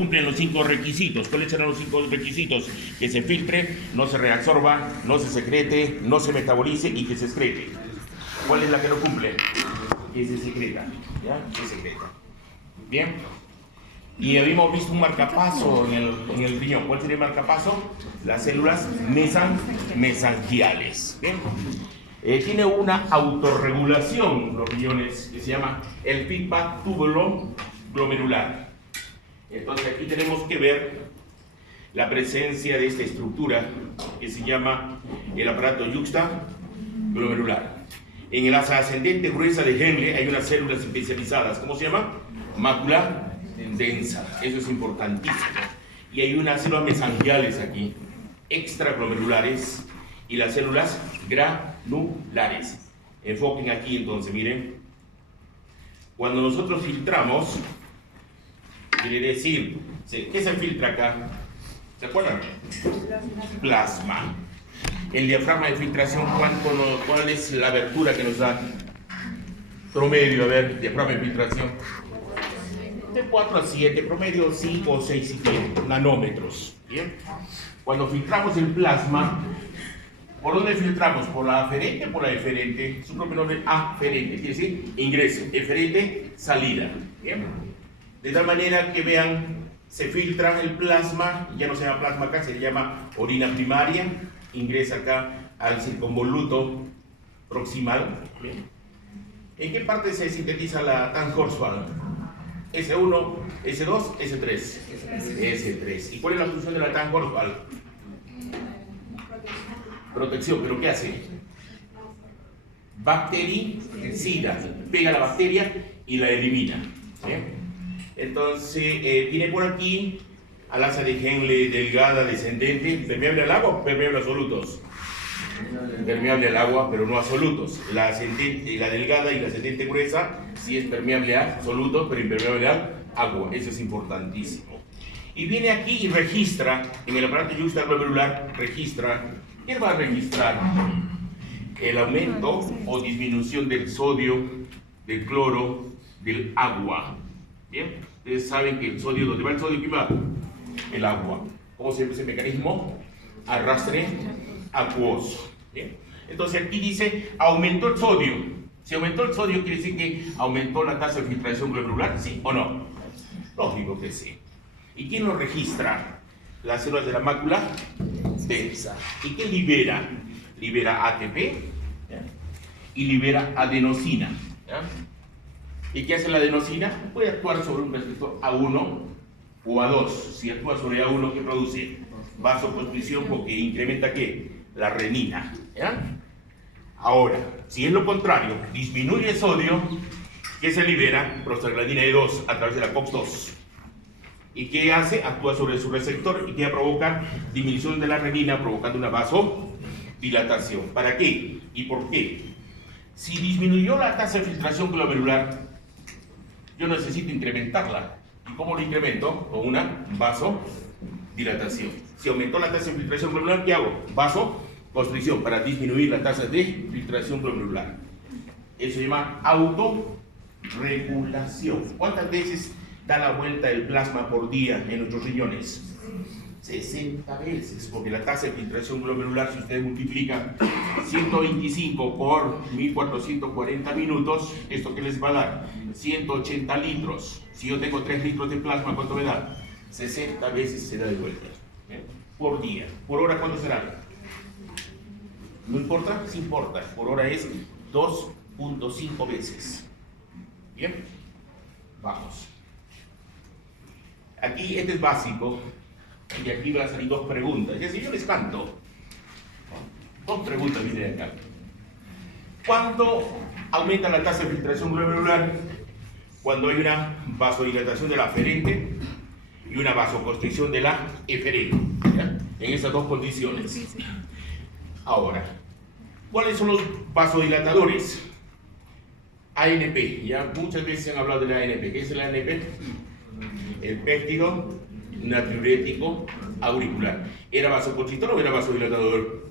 Cumplen los 5 requisitos. ¿Cuáles serán los 5 requisitos? Que se filtre, no se reabsorba, no se secrete, no se metabolice y que se excrete. ¿Cuál es la que no cumple? Que se secreta. ¿Ya? Se secreta. Bien. Y habíamos visto un marcapaso en el riñón. ¿Cuál sería el marcapaso? Las células mesangiales. Bien. Tiene una autorregulación los riñones que se llama el feedback túbulo glomerular. Entonces aquí tenemos que ver la presencia de esta estructura que se llama el aparato yuxtaglomerular. En el asa ascendente gruesa de Henle hay unas células especializadas. ¿Cómo se llama? Mácula densa. Eso es importantísimo. Y hay unas células mesangiales aquí, extraglomerulares, y las células granulares. Enfoquen aquí entonces, miren. Cuando nosotros filtramos, quiere decir, ¿qué se filtra acá? ¿Se acuerdan? Plasma. El diafragma de filtración, ¿cuál es la abertura que nos da? Promedio, a ver, diafragma de filtración. De 4 a 7, promedio 5 o 6 si quieren, nanómetros. ¿Bien? Cuando filtramos el plasma, ¿por dónde filtramos? ¿Por la aferente o por la eferente? Su propio nombre, aferente, quiere decir ingreso, eferente, salida. ¿Bien? De tal manera que vean, se filtra el plasma, ya no se llama plasma acá, se llama orina primaria, ingresa acá al circunvoluto proximal. ¿Bien? ¿En qué parte se sintetiza la Tan-Horsfall? S1, S2, S3. S3. ¿Y cuál es la función de la Tan-Horsfall? Protección, ¿pero qué hace? Bactericida, pega la bacteria y la elimina. ¿Sí? Entonces, viene por aquí al asa de Henle delgada, descendente, permeable al agua o permeable a solutos. Permeable al agua, pero no a solutos. La ascendente, la delgada y la ascendente gruesa, sí es permeable a solutos, pero impermeable al agua. Eso es importantísimo. Y viene aquí y registra, en el aparato yuxtaglomerular, registra. ¿Qué va a registrar? El aumento o disminución del sodio, del cloro, del agua. ¿Bien? Ustedes saben que el sodio, ¿dónde va el sodio? ¿Qué va? El agua. ¿Cómo se llama ese mecanismo? Arrastre acuoso. ¿Bien? Entonces aquí dice, aumentó el sodio. Si aumentó el sodio, quiere decir que aumentó la tasa de filtración glomerular, ¿sí o no? Lógico que sí. ¿Y quién lo registra? Las células de la mácula densa. ¿Y qué libera? Libera ATP, ¿ya? Y libera adenosina. ¿Ya? ¿Y qué hace la adenosina? Puede actuar sobre un receptor A1 o A2. Si actúa sobre A1, ¿qué produce? Vasoconstricción, porque incrementa ¿qué? La renina. ¿Ya? Ahora, si es lo contrario, disminuye el sodio, ¿qué se libera? Prostaglandina E2 a través de la COX-2. ¿Y qué hace? Actúa sobre su receptor y que provoca disminución de la renina, provocando una vasodilatación. ¿Para qué? ¿Y por qué? Si disminuyó la tasa de filtración glomerular, yo necesito incrementarla. ¿Y cómo lo incremento? Con una vasodilatación. Si aumentó la tasa de filtración glomerular, ¿qué hago? Vasoconstricción para disminuir la tasa de filtración glomerular. Eso se llama autorregulación. ¿Cuántas veces da la vuelta el plasma por día en nuestros riñones? 60 veces, porque la tasa de filtración glomerular, si ustedes multiplican 125 por 1440 minutos, ¿esto qué les va a dar? 180 litros. Si yo tengo 3 litros de plasma, ¿cuánto me da? 60 veces se da de vuelta. ¿Eh? Por día. ¿Por hora cuánto será? ¿No importa? Sí importa. Por hora es 2.5 veces. ¿Bien? Vamos. Aquí este es básico y aquí van a salir 2 preguntas. Y así yo les canto. 2 preguntas vienen acá. ¿Cuánto aumenta la tasa de filtración glomerular? Cuando hay una vasodilatación de la aferente y una vasoconstricción de la eferente. ¿Ya? En esas 2 condiciones. Ahora, ¿cuáles son los vasodilatadores? ANP. Ya muchas veces se han hablado de la ANP. ¿Qué es el ANP? El péptido natriurético auricular. ¿Era vasoconstrictor o era vasodilatador?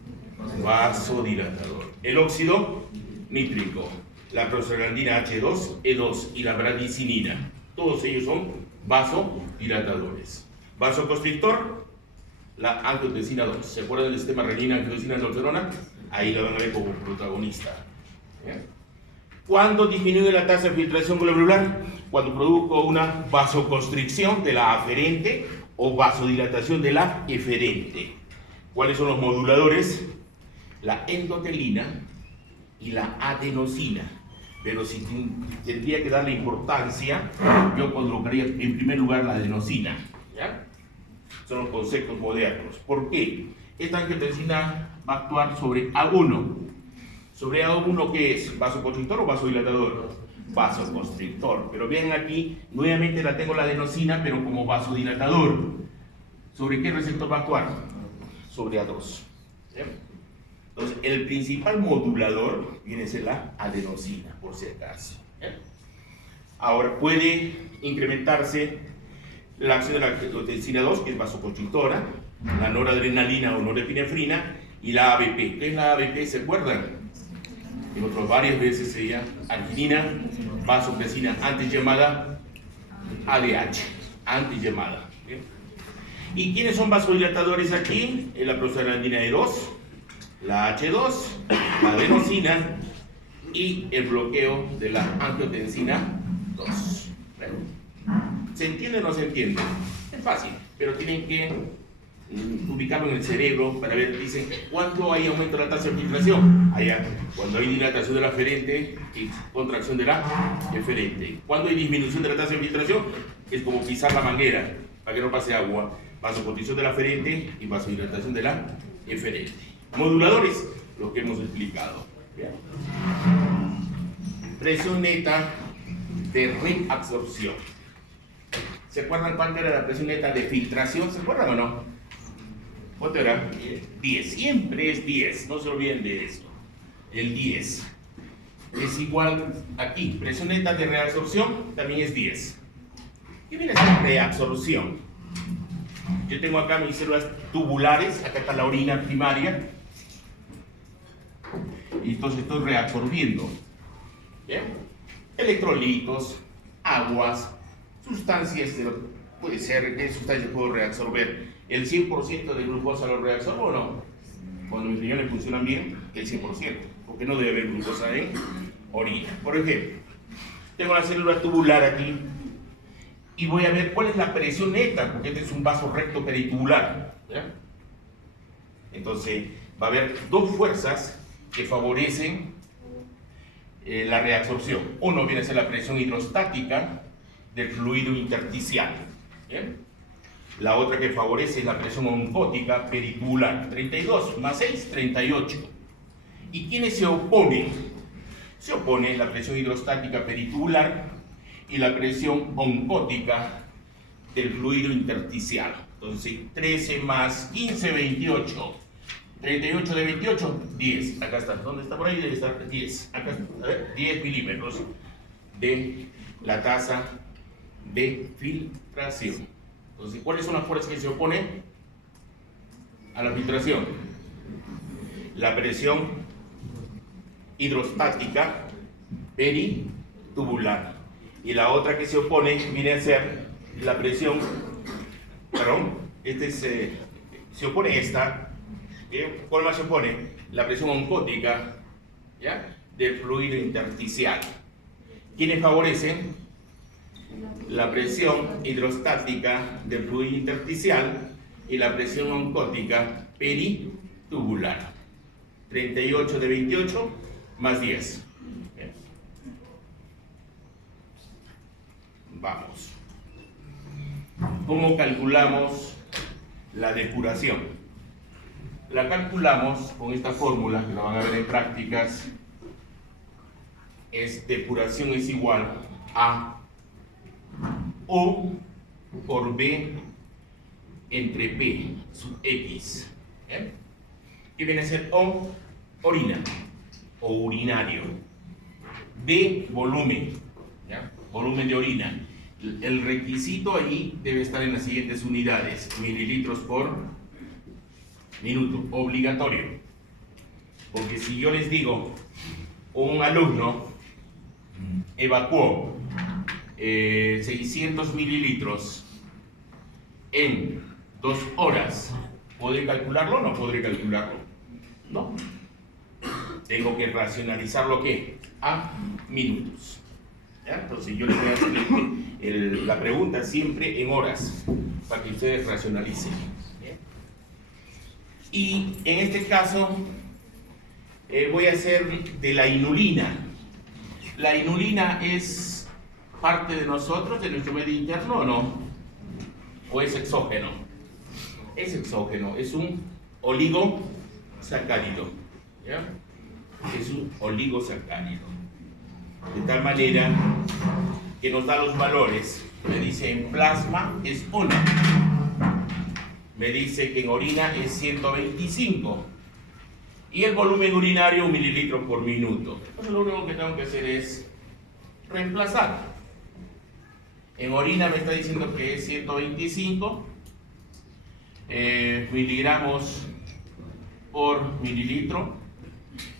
Vasodilatador. El óxido nítrico, la prostaglandina H2, E2 y la bradicinina. Todos ellos son vasodilatadores. Vasoconstrictor, la angiotensina 2. ¿Se acuerdan del sistema renina-angiotensina-aldosterona? Ahí la van a ver como protagonista. ¿Bien? ¿Cuándo disminuye la tasa de filtración glomerular? Cuando produzco una vasoconstricción de la aferente o vasodilatación de la eferente. ¿Cuáles son los moduladores? La endotelina y la adenosina. Pero si tendría que darle importancia, yo colocaría en primer lugar la adenosina. ¿Ya? Son los conceptos modernos. ¿Por qué? Esta angiotensina va a actuar sobre A1. ¿Sobre A1 qué es? ¿Vasoconstrictor o vasodilatador? Vasoconstrictor. Pero vean aquí, nuevamente la tengo la adenosina, pero como vasodilatador. ¿Sobre qué receptor va a actuar? Sobre A2. ¿Bien? Entonces, el principal modulador viene a ser la adenosina, por si acaso. ¿Bien? Ahora, puede incrementarse la acción de la angiotensina 2, que es vasoconstrictora, la noradrenalina o norepinefrina, y la ABP. ¿Qué es la ABP? ¿Se acuerdan? En otras varias veces ella, arginina, vasopresina, antes llamada ADH, antes llamada. ¿Bien? ¿Y quiénes son vasodilatadores aquí? La prostaglandina E2, la H2, la adenosina y el bloqueo de la angiotensina 2. ¿Se entiende o no se entiende? Es fácil, pero tienen que ubicarlo en el cerebro para ver, dicen, ¿cuánto hay aumento de la tasa de filtración? Allá, cuando hay dilatación de la aferente y contracción de la eferente. Cuando hay disminución de la tasa de filtración, es como pisar la manguera para que no pase agua. Vasoconstricción de la aferente y vasodilatación de la eferente. Moduladores, lo que hemos explicado. Bien. Presión neta de reabsorción. ¿Se acuerdan cuánto era la presión neta de filtración? ¿Se acuerdan o no? ¿Cuánto era? 10. Siempre es 10. No se olviden de esto. El 10. Es igual aquí. Presión neta de reabsorción también es 10. ¿Qué viene a ser reabsorción? Yo tengo acá mis células tubulares. Acá está la orina primaria. Y entonces estoy reabsorbiendo. ¿Bien? Electrolitos, aguas, sustancias. Puede ser, ¿qué sustancias puedo reabsorber? ¿El 100% de glucosa lo reabsorbo o no? Cuando mis riñones funcionan bien, el 100%, porque no debe haber glucosa en orina. Por ejemplo, tengo la célula tubular aquí y voy a ver cuál es la presión neta, porque este es un vaso recto peritubular. ¿Ya? Entonces, va a haber dos fuerzas que favorecen la reabsorción. Uno viene a ser la presión hidrostática del fluido intersticial. ¿Bien? La otra que favorece es la presión oncótica peritubular. 32 más 6, 38. ¿Y quiénes se oponen? Se opone la presión hidrostática peritubular y la presión oncótica del fluido intersticial. Entonces, 13 más 15, 28. 38 de 28, 10. Acá está. ¿Dónde está por ahí? Debe estar 10. Acá está. A ver, 10 milímetros de la tasa de filtración. Entonces, ¿cuáles son las fuerzas que se oponen a la filtración? La presión hidrostática peritubular. Y la otra que se opone viene a ser la presión, se opone esta. ¿Cuál más se opone? La presión oncótica, ¿ya?, del fluido intersticial. ¿Quiénes favorecen? La presión hidrostática del fluido intersticial y la presión oncótica peritubular. 38 de 28 más 10. Bien. Vamos. ¿Cómo calculamos la depuración? La calculamos con esta fórmula, que la van a ver en prácticas. Depuración es igual a O por B entre P sub X. ¿Bien? ¿Qué viene a ser O? Orina o urinario. B, volumen. ¿Ya? Volumen de orina. El requisito ahí debe estar en las siguientes unidades: mililitros por minuto, obligatorio. Porque si yo les digo, un alumno evacuó 600 mililitros en 2 horas, ¿podré calcularlo o no podré calcularlo? No. Tengo que racionalizarlo, ¿qué? A minutos. ¿Ya? Entonces yo les voy a hacer la pregunta siempre en horas, para que ustedes racionalicen. ¿Bien? Y en este caso voy a hacer de la inulina. La inulina es parte de nosotros, de nuestro medio interno, ¿o no? ¿O es exógeno? Es exógeno, es un oligosacárido. ¿Ya? Es un oligosacárido. De tal manera que nos da los valores. Me dice en plasma es 1. Me dice que en orina es 125. Y el volumen urinario 1 mililitro por minuto. Entonces lo único que tengo que hacer es reemplazar. En orina me está diciendo que es 125 miligramos por mililitro.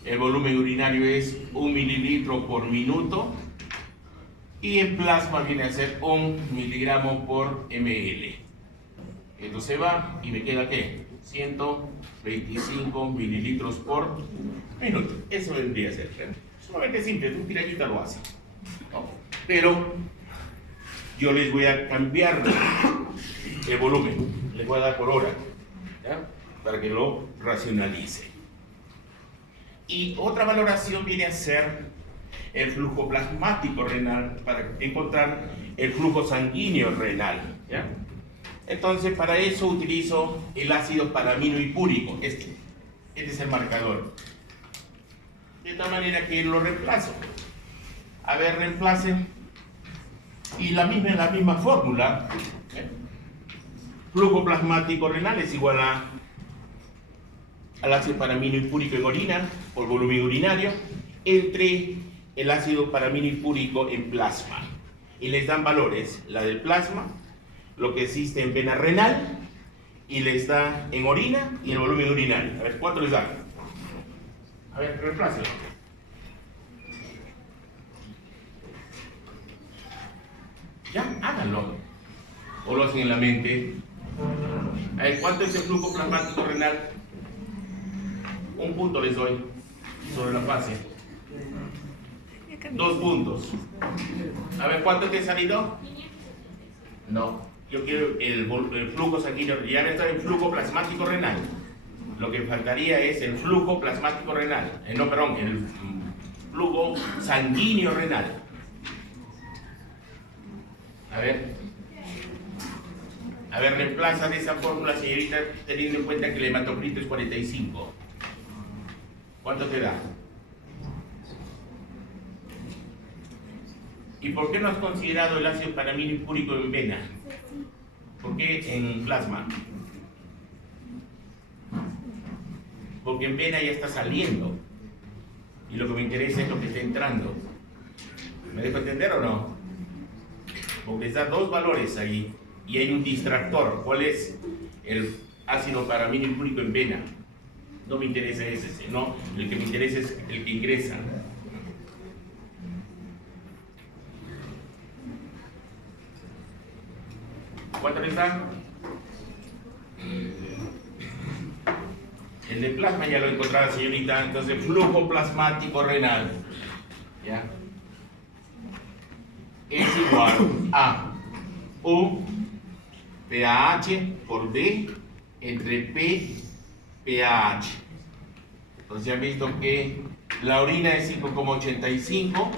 El volumen urinario es 1 mililitro por minuto. Y en plasma viene a ser 1 miligramo por ml. Entonces va y me queda ¿qué? 125 mililitros por minuto. Eso vendría a ser, ¿eh? Sumamente simple, un tirallita lo hace, ¿no? Pero yo les voy a cambiar el volumen, les voy a dar por hora, ¿ya? Para que lo racionalice. Y otra valoración viene a ser el flujo plasmático renal, para encontrar el flujo sanguíneo renal, ¿ya? Entonces para eso utilizo el ácido paraminohipúrico. Este es el marcador, de tal manera que lo reemplazo. A ver, reemplace, y la misma fórmula, ¿eh? Flujo plasmático renal es igual al ácido paraminohipúrico en orina por volumen urinario entre el ácido paraminohipúrico en plasma, y les dan valores, la del plasma, lo que existe en vena renal, y les da en orina y el volumen urinario. A ver, ¿cuánto les da? A ver, reemplácelo. Ya, háganlo. O lo hacen en la mente. A ver, ¿cuánto es el flujo plasmático renal? 1 punto les doy sobre la fase. 2 puntos. A ver, ¿cuánto te ha salido? No, yo quiero el flujo sanguíneo. Ya está el flujo plasmático renal. Lo que faltaría es el flujo plasmático renal. No, perdón, el flujo sanguíneo renal. A ver, reemplaza de esa fórmula, señorita, teniendo en cuenta que el hematocrito es 45. ¿Cuánto te da? ¿Y por qué no has considerado el ácido paraminohipúrico en vena? ¿Por qué en plasma? Porque en vena ya está saliendo. Y lo que me interesa es lo que está entrando. ¿Me dejo entender o no? Porque está 2 valores ahí. Y hay un distractor. ¿Cuál es el ácido paraminohipúrico en vena? No me interesa ese, no. El que me interesa es el que ingresa. ¿Cuánto les da? El de plasma ya lo encontraba, señorita. Entonces, flujo plasmático renal, ¿ya? Es igual a U PAH por D entre P PAH. Entonces ya han visto que la orina es 5,85.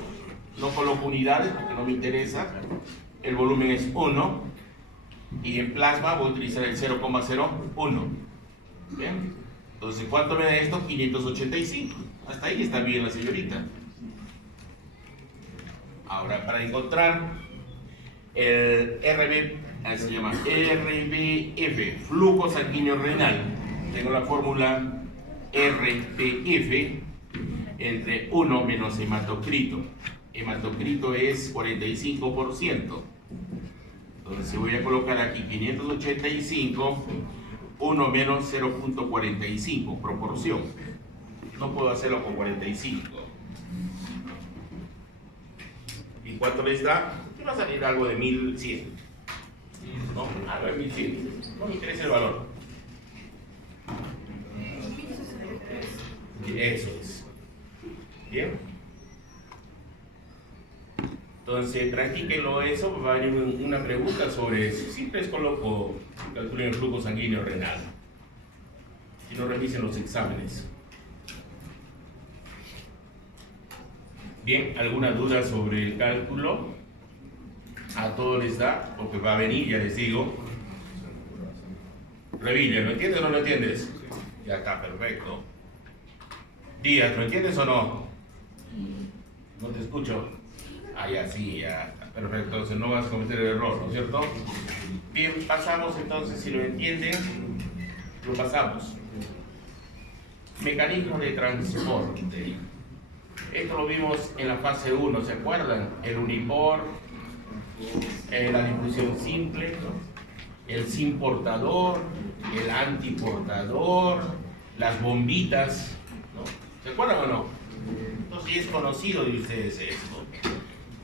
No coloco unidades porque no me interesa. El volumen es 1. Y en plasma voy a utilizar el 0,01. ¿Bien? Entonces, ¿cuánto me da esto? 585. Hasta ahí está bien la señorita. Ahora, para encontrar el se llama RBF, flujo sanguíneo renal, tengo la fórmula RBF entre 1 menos hematocrito. Hematocrito es 45%. Entonces, si voy a colocar aquí 585, 1 menos 0.45, proporción. No puedo hacerlo con 45. ¿Y cuánto les da? va a salir algo de 1100. No, algo de 1100. No me interesa el valor. Eso es. Bien. Entonces, practíquenlo eso, va a venir una pregunta sobre eso. Siempre les coloco, calculen el flujo sanguíneo renal. Si no, revisen los exámenes. Bien, ¿alguna duda sobre el cálculo? A todos les da, porque va a venir, ya les digo. Revilla, ¿lo entiendes o no lo entiendes? Ya está, perfecto. Díaz, ¿lo entiendes o no? No te escucho. Ah, ya sí, ya. Perfecto, entonces no vas a cometer el error, ¿no es cierto? Bien, pasamos entonces, si lo entienden, lo pasamos. Mecanismo de transporte. Esto lo vimos en la fase 1, ¿se acuerdan? El unipor, la difusión simple, ¿no? El sin portador, el antiportador, las bombitas, ¿no? ¿Se acuerdan o no? Entonces es conocido de ustedes esto.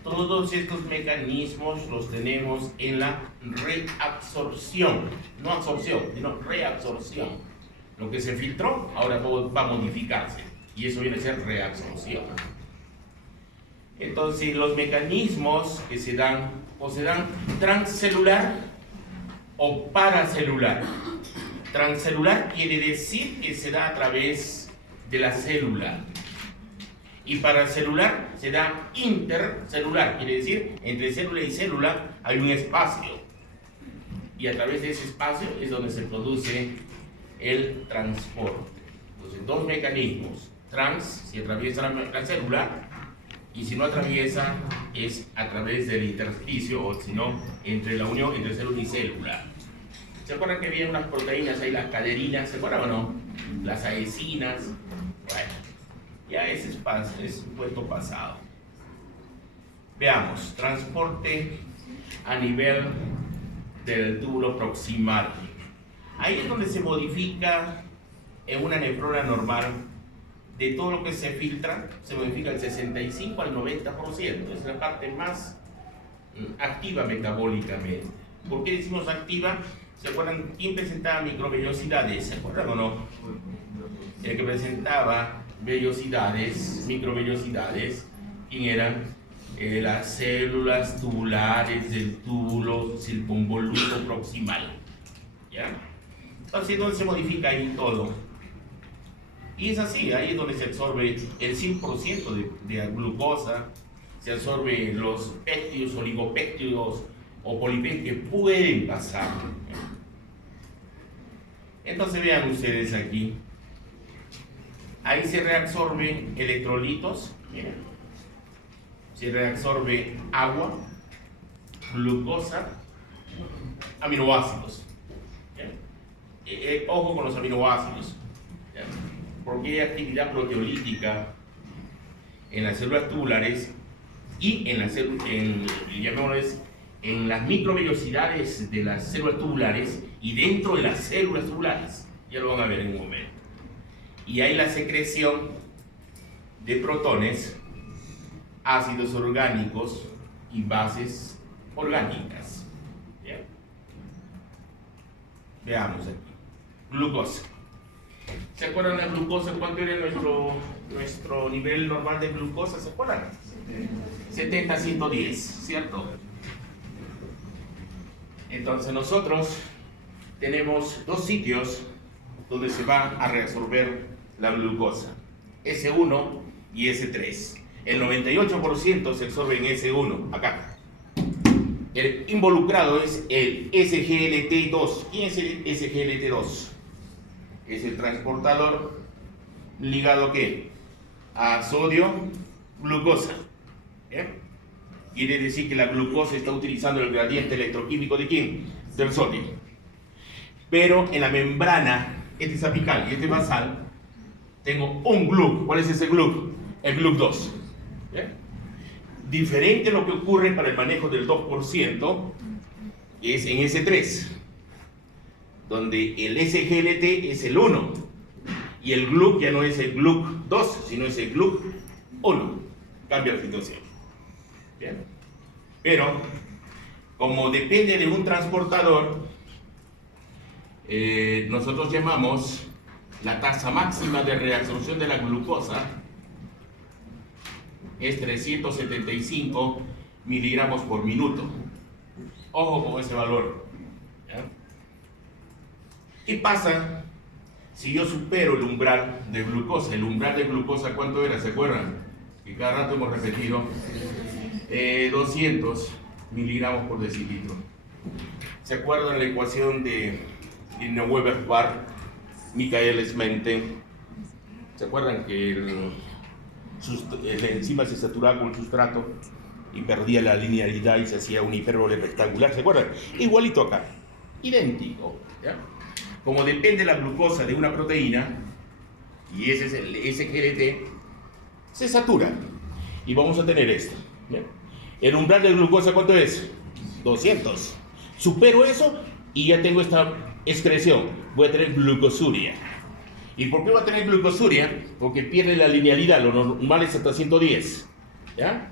Todos estos mecanismos los tenemos en la reabsorción, no absorción, sino reabsorción. Lo que se filtró ahora va a modificarse y eso viene a ser reabsorción. Entonces los mecanismos que se dan transcelular o paracelular. Transcelular quiere decir que se da a través de la célula. Y paracelular se da intercelular, quiere decir entre célula y célula hay un espacio. Y a través de ese espacio es donde se produce el transporte. Entonces, dos mecanismos. Trans, si atraviesa la célula, y si no atraviesa, es a través del intersticio, o si no, entre la unión entre célula y célula. ¿Se acuerdan que había unas proteínas ahí, las caderinas? ¿Se acuerdan o no? Las aecinas. Bueno. Ya ese es un puesto pasado. Veamos, transporte a nivel del túbulo proximal. Ahí es donde se modifica en una nefrona normal, de todo lo que se filtra, se modifica el 65 al 90%. Es la parte más activa metabólicamente. ¿Por qué decimos activa? ¿Se acuerdan quién presentaba microvellosidades? ¿Se acuerdan o no? El que presentaba vellosidades, microvellosidades, ¿quién eran? Las células tubulares del túbulo circunvoluto proximal. ¿Ya? Entonces, ¿dónde se modifica ahí todo? Y es así, ahí es donde se absorbe el 100% de glucosa, se absorbe los péptidos, oligopéptidos o polipéptidos que pueden pasar. Entonces, vean ustedes aquí. Ahí se reabsorbe electrolitos, miren. Se reabsorbe agua, glucosa, aminoácidos. Ojo con los aminoácidos, ¿ya? Porque hay actividad proteolítica en las células tubulares y en las en las microvellosidades de las células tubulares y dentro de las células tubulares. Ya lo van a ver en un momento. Y hay la secreción de protones, ácidos orgánicos y bases orgánicas. ¿Bien? Veamos aquí. Glucosa. ¿Se acuerdan de la glucosa? ¿Cuánto era nuestro nivel normal de glucosa? ¿Se acuerdan? 70-110, ¿cierto? Entonces nosotros tenemos dos sitios donde se va a reabsorber la glucosa, S1 y S3. El 98% se absorbe en S1, acá. El involucrado es el SGLT2. ¿Quién es el SGLT2? Es el transportador ligado ¿a qué? A sodio, glucosa. ¿Bien? Quiere decir que la glucosa está utilizando el gradiente electroquímico ¿de quién? Del sodio. Pero en la membrana, este es apical y este basal, tengo un GLUC. ¿Cuál es ese GLUC? El GLUC2. ¿Bien? Diferente a lo que ocurre para el manejo del 2%, es en S3, donde el SGLT es el 1 y el GLUC ya no es el GLUC2, sino es el GLUC1. Cambia la situación. Bien. Pero, como depende de un transportador, nosotros llamamos la tasa máxima de reabsorción de la glucosa es 375 miligramos por minuto. Ojo con ese valor. ¿Ya? ¿Qué pasa si yo supero el umbral de glucosa? El umbral de glucosa, ¿cuánto era? ¿Se acuerdan? Que cada rato hemos repetido. 200 miligramos por decilitro. ¿Se acuerdan la ecuación de Weber-Bar, Michaelis-Menten? ¿Se acuerdan que la enzima se saturaba con el sustrato y perdía la linealidad y se hacía un hipérbole rectangular? ¿Se acuerdan? Igualito acá, idéntico, ¿ya? Como depende la glucosa de una proteína, y ese es el SGLT, se satura. Y vamos a tener esto, ¿ya? El umbral de glucosa, ¿cuánto es? 200. Supero eso y ya tengo esta excreción. Voy a tener glucosuria. ¿Y por qué va a tener glucosuria? Porque pierde la linealidad, lo normal es hasta 110, ¿ya?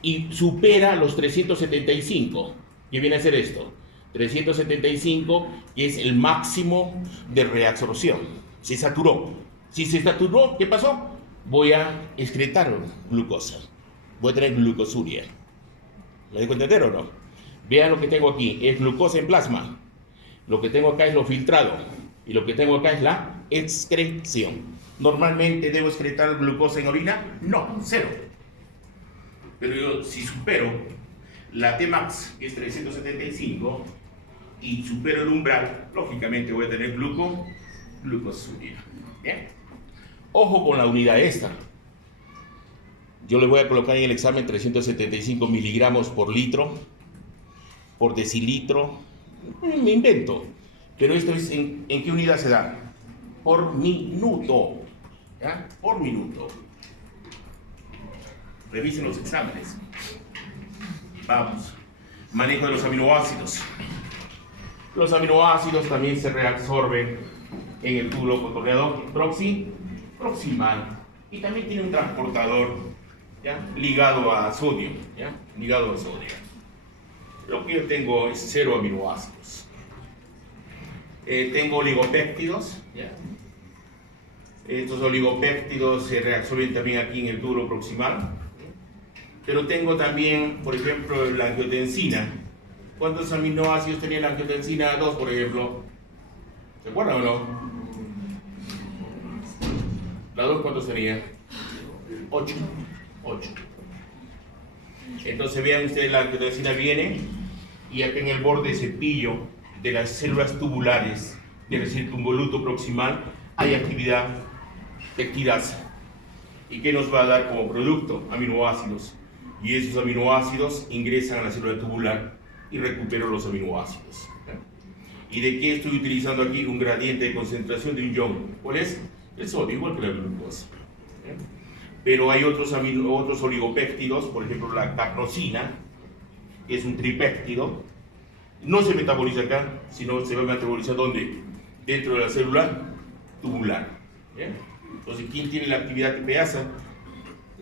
Y supera los 375. ¿Qué viene a ser esto? 375, que es el máximo de reabsorción. Se saturó. Si se saturó, ¿qué pasó? Voy a excretar glucosa. Voy a tener glucosuria. ¿Me dejo entender o no? Vean lo que tengo aquí. Es glucosa en plasma. Lo que tengo acá es lo filtrado. Y lo que tengo acá es la excreción. ¿Normalmente debo excretar glucosa en orina? No, cero. Pero yo, si supero la Tmax, que es 375, y supero el umbral, lógicamente voy a tener glucosuria. ¿Bien? Ojo con la unidad esta. Yo le voy a colocar en el examen 375 miligramos por litro, por decilitro. Me invento. Pero esto es ¿en qué unidad se da? Por minuto. ¿Ya? Por minuto. Revisen los exámenes. Vamos. Manejo de los aminoácidos. Los aminoácidos también se reabsorben en el tubo cotorreador proximal. Y también tiene un transportador, ¿ya? Ligado a sodio. ¿Ya? Ligado a sodio. Lo que yo tengo es 0 aminoácidos. Tengo oligopéptidos, ¿ya? Estos oligopéptidos se reabsorben también aquí en el tubo proximal. Pero tengo también, por ejemplo, la angiotensina. ¿Cuántos aminoácidos tenía la angiotensina 2, por ejemplo? ¿Se acuerdan o no? ¿La 2 cuántos tenía? 8. Entonces vean ustedes, la angiotensina viene y acá en el borde cepillo de las células tubulares del circunvoluto proximal hay actividad peptidasa. ¿Y qué nos va a dar como producto? Aminoácidos. Y esos aminoácidos ingresan a la célula tubular y recupero los aminoácidos. ¿Y de qué estoy utilizando aquí? Un gradiente de concentración de un ion. ¿Cuál es? El sodio, igual que la glucosa. Pero hay otros oligopéptidos, por ejemplo la caprosina, que es un tripéptido. No se metaboliza acá, sino se va a metabolizar ¿dónde? Dentro de la célula tubular. ¿Bien? Entonces, ¿quién tiene la actividad tipeasa?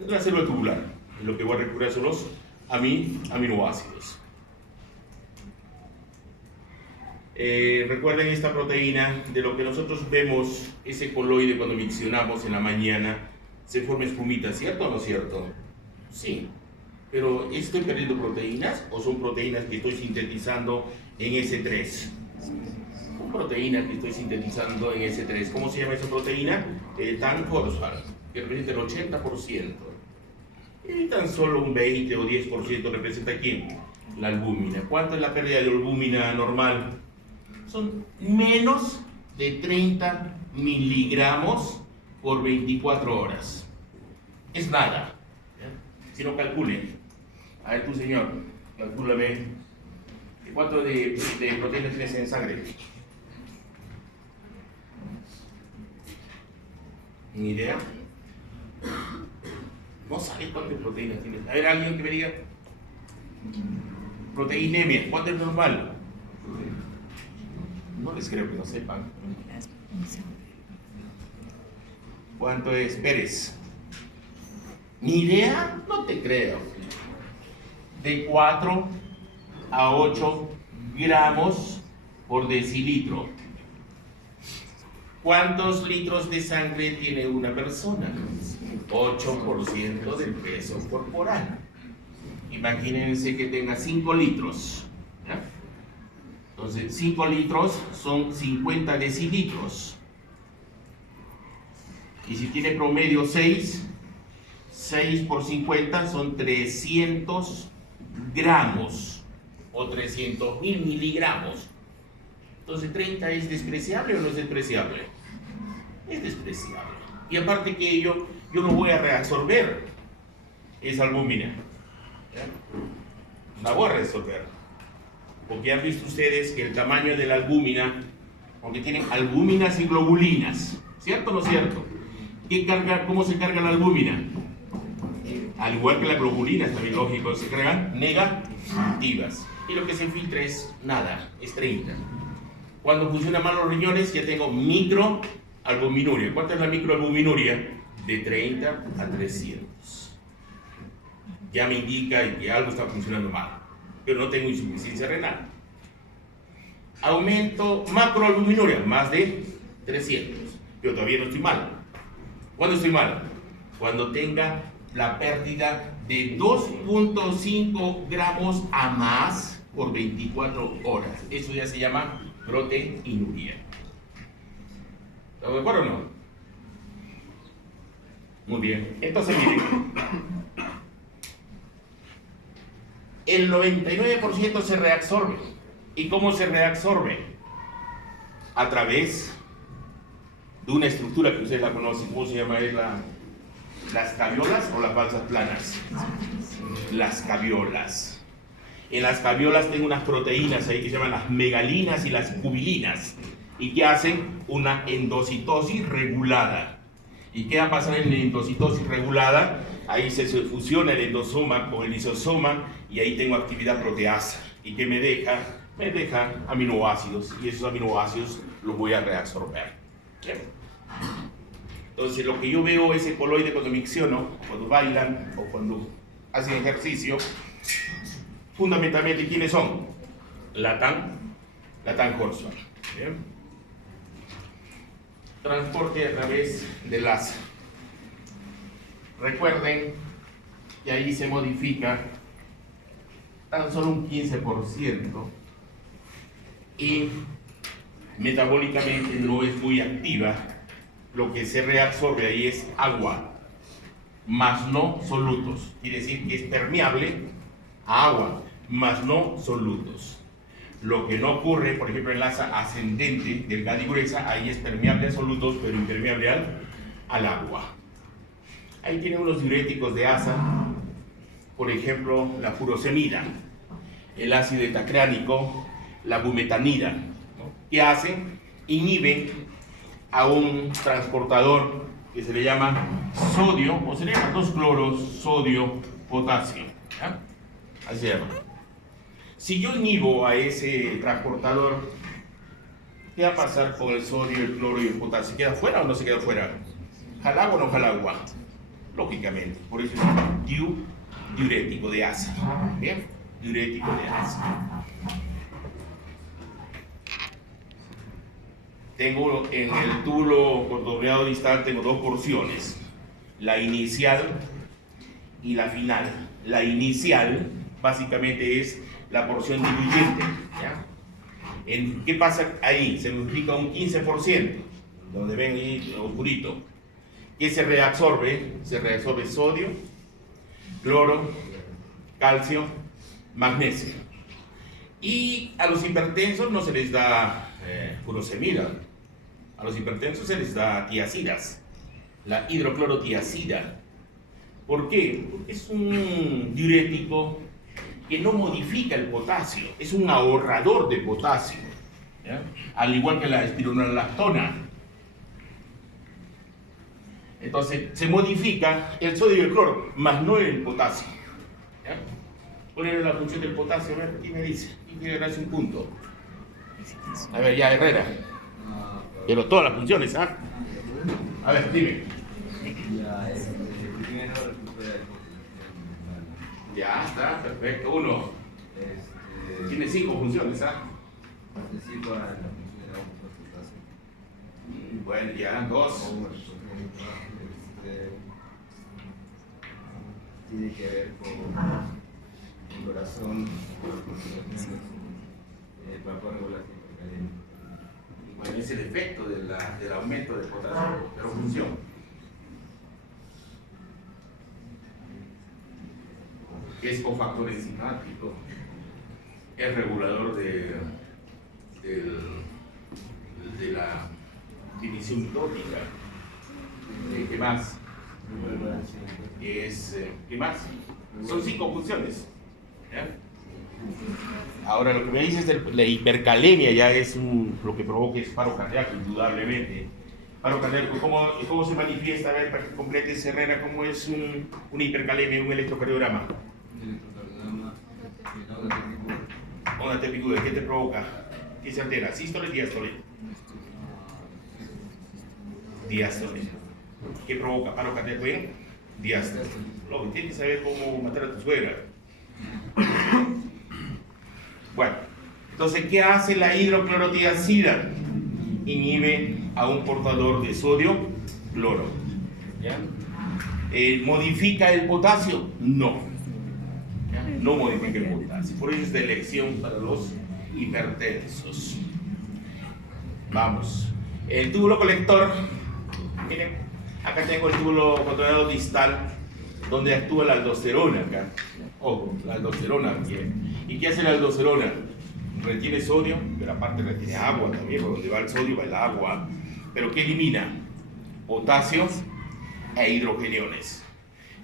La célula tubular. Lo que voy a recurrir son los aminoácidos. Recuerden esta proteína, de lo que nosotros vemos, ese coloide cuando miccionamos en la mañana, se forma espumita, ¿cierto o no cierto? Sí. Pero ¿estoy perdiendo proteínas o son proteínas que estoy sintetizando en S3? Son proteínas que estoy sintetizando en S3. ¿Cómo se llama esa proteína? Tan-fosfat, que representa el 80%. Y tan solo un 20 o 10% representa ¿quién? La albúmina. ¿Cuánto es la pérdida de albúmina normal? Son menos de 30 miligramos por 24 horas. Es nada. ¿Ya? Si no, calculen. A ver, tú, señor, calcúlame. ¿Cuánto de proteínas tienes en sangre? ¿Ni idea? No sabes cuántas proteínas tienes. A ver, alguien que me diga. Proteinemia, ¿cuánto es normal? No les creo que no sepan. ¿Cuánto es Pérez? ¿Ni idea? No te creo. de 4 a 8 gramos por decilitro. ¿Cuántos litros de sangre tiene una persona? 8% del peso corporal. Imagínense que tenga 5 litros. ¿Ya? Entonces, 5 litros son 50 decilitros. Y si tiene promedio 6 por 50 son 300 gramos o 300.000 miligramos. Entonces, 30 ¿es despreciable o no es despreciable? Es despreciable. Y aparte que yo no voy a reabsorber esa albúmina. ¿Ya? La voy a reabsorber. Porque han visto ustedes que el tamaño de la albúmina, porque tienen albúminas y globulinas, ¿cierto o no cierto? ¿Cómo se carga la albúmina? Al igual que las globulinas, también lógico, se cargan negativas. Y lo que se filtra es nada, es 30. Cuando funcionan mal los riñones, ya tengo microalbuminuria. ¿Cuánto es la microalbuminuria? De 30 a 300. Ya me indica que algo está funcionando mal, pero no tengo insuficiencia renal. Aumento macroalbuminuria, más de 300. Yo todavía no estoy mal. ¿Cuándo estoy mal? Cuando tenga la pérdida de 2.5 gramos a más por 24 horas. Eso ya se llama proteinuria. ¿Estamos de acuerdo o no? Muy bien. Entonces, miren. El 99% se reabsorbe. ¿Y cómo se reabsorbe? A través de una estructura que ustedes la conocen. ¿Cómo se llama? ¿Es las caviolas o las balsas planas? Las caviolas. En las caviolas tengo unas proteínas ahí que se llaman las megalinas y las cubilinas, y que hacen una endocitosis regulada. ¿Y qué va a pasar en la endocitosis regulada? Ahí se fusiona el endosoma con el lisosoma y ahí tengo actividad proteasa. ¿Y qué me deja? Me deja aminoácidos, y esos aminoácidos los voy a reabsorber. ¿Bien? Entonces, lo que yo veo es el coloide cuando micciono, cuando bailan o cuando hacen ejercicio. Fundamentalmente, ¿quiénes son? Latán Horsfall. ¿Bien? Transporte a través del asa. Recuerden que ahí se modifica tan solo un 15% y metabólicamente no es muy activa. Lo que se reabsorbe ahí es agua, más no solutos. Quiere decir que es permeable a agua, más no solutos. Lo que no ocurre, por ejemplo, en la asa ascendente, delgada y gruesa, ahí es permeable a solutos, pero impermeable al agua. Ahí tienen unos diuréticos de asa, por ejemplo, la furosemida, el ácido etacránico, la bumetanida, ¿no? ¿Qué hacen? Inhiben a un transportador que se le llama sodio, o se le llama 2 cloros, sodio, potasio. ¿Ya? Así se llama. Si yo inhibo a ese transportador, ¿qué va a pasar con el sodio, el cloro y el potasio? ¿Queda fuera o no se queda fuera? ¿Jala agua o no jala agua? Lógicamente, por eso es diurético de asa. ¿Bien? Diurético de asa. Tengo en el túbulo contorneado distal, tengo 2 porciones, la inicial y la final. La inicial básicamente es la porción diluyente. ¿Ya? ¿Qué pasa ahí? Se multiplica un 15%, donde ven ahí oscurito. ¿Qué se reabsorbe? Se reabsorbe sodio, cloro, calcio, magnesio. Y a los hipertensos no se les da furosemida. A los hipertensos se les da tiacidas, la hidroclorotiacida. ¿Por qué? Porque es un diurético que no modifica el potasio, es un ahorrador de potasio, ¿ya? Al igual que la espironolactona. Entonces se modifica el sodio y el cloro, más no el potasio. ¿Ya? ¿Cuál es la función del potasio? A ver, ¿quién me dice? ¿Quién quiere ganarse un punto? A ver, ya, Herrera. Pero todas las funciones, ¿ah? A ver, dime. Ya está, perfecto. Uno. Tiene 5 funciones, ¿ah? Participa en la función de potasio. Bueno, ya, 2. Tiene que ver con el corazón, para regular hipercalemia. Bueno, es el efecto del aumento del potasio, pero función. Es cofactor enzimático, es regulador de la división mitótica. ¿Qué más? ¿Qué más? Son 5 funciones. ¿Ya? Ahora, lo que me dices de la hipercalemia ya es lo que provoca es paro cardíaco, indudablemente. Paro cardíaco, ¿cómo se manifiesta? A ver, para que completes, Herrera, ¿cómo es una hipercalemia, un electrocardiograma? Onda típica, ¿qué te provoca? ¿Qué se altera? ¿Sístole, diástole? Diástole. ¿Qué provoca? ¿Paro cardíaco? ¿Bien? Diástole. Lo que tienes que saber cómo matar a tu suegra. Bueno, entonces, ¿qué hace la hidroclorotiazida? Inhibe a un portador de sodio, cloro. ¿Ya? ¿Modifica el potasio? No. ¿Ya? No modifica el potasio. Por eso es de elección para los hipertensos. Vamos. El túbulo colector. Miren, acá tengo el túbulo controlador distal, donde actúa la aldosterona. Acá. Ojo, la aldosterona. ¿Y qué hace la aldosterona? Retiene sodio, pero aparte retiene agua también, por donde va el sodio va el agua. ¿Pero qué elimina? Potasio e hidrogeniones.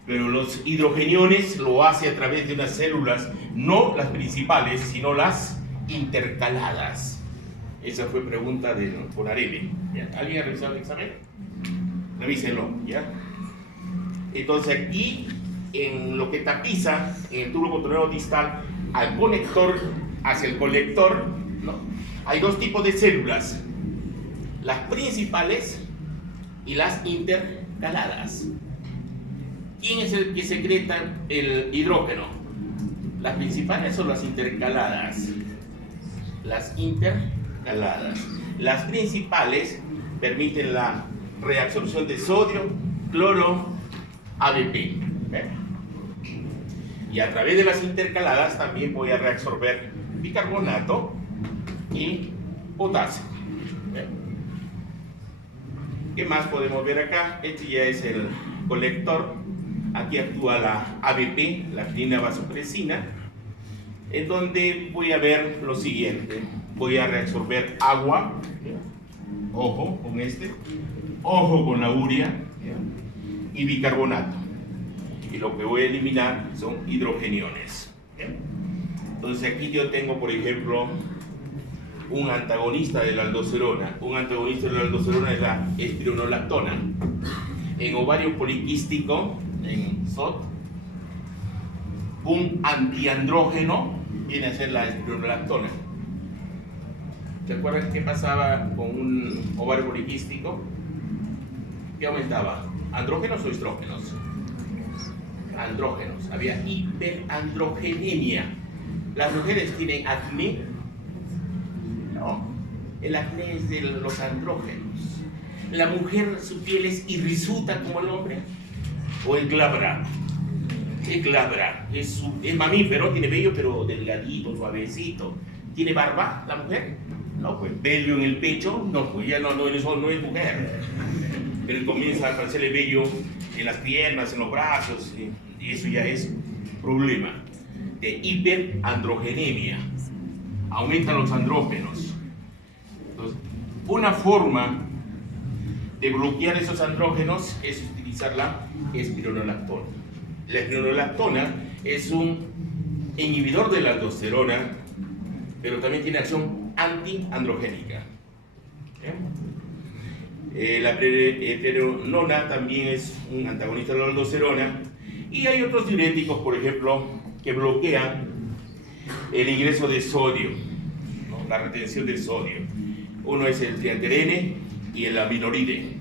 Pero los hidrogeniones lo hace a través de unas células, no las principales, sino las intercaladas. Esa fue pregunta por Arele. ¿Alguien ha revisado el examen? Revísenlo, ¿ya? Entonces aquí, en lo que tapiza, en el túbulo controlador distal, al conector, hacia el colector, ¿no? Hay 2 tipos de células, las principales y las intercaladas. ¿Quién es el que secreta el hidrógeno? ¿Las principales o las intercaladas? Las intercaladas. Las principales permiten la reabsorción de sodio, cloro, ADP. Y a través de las intercaladas también voy a reabsorber bicarbonato y potasio. ¿Qué más podemos ver acá? Este ya es el colector. Aquí actúa la ABP, la adenina vasopresina, en donde voy a ver lo siguiente. Voy a reabsorber agua, ojo con ojo con la urea y bicarbonato. Y lo que voy a eliminar son hidrogeniones. Entonces aquí yo tengo, por ejemplo, un antagonista de la aldosterona. Un antagonista de la aldosterona es la espironolactona. En ovario poliquístico, en SOT, un antiandrógeno viene a ser la espironolactona. ¿Se acuerdan qué pasaba con un ovario poliquístico? ¿Qué aumentaba? ¿Andrógenos o estrógenos? Andrógenos. Había hiperandrogenemia. ¿Las mujeres tienen acné? No. El acné es de los andrógenos. ¿La mujer, su piel es irrisuta como el hombre? ¿O es glabra? Es glabra. Es mamífero, tiene vello, pero delgadito, suavecito. ¿Tiene barba la mujer? No, pues vello en el pecho, no, pues ya no es mujer. Pero comienza a aparecerle vello en las piernas, en los brazos, y eso ya es problema de hiperandrogenemia. Aumentan los andrógenos. Entonces, una forma de bloquear esos andrógenos es utilizar la espironolactona. La espironolactona es un inhibidor de la aldosterona, pero también tiene acción antiandrogénica. La preronona también es un antagonista de la aldosterona, y hay otros diuréticos, por ejemplo, que bloquean el ingreso de sodio, ¿no? La retención de sodio. Uno es el trianterene y el aminoride.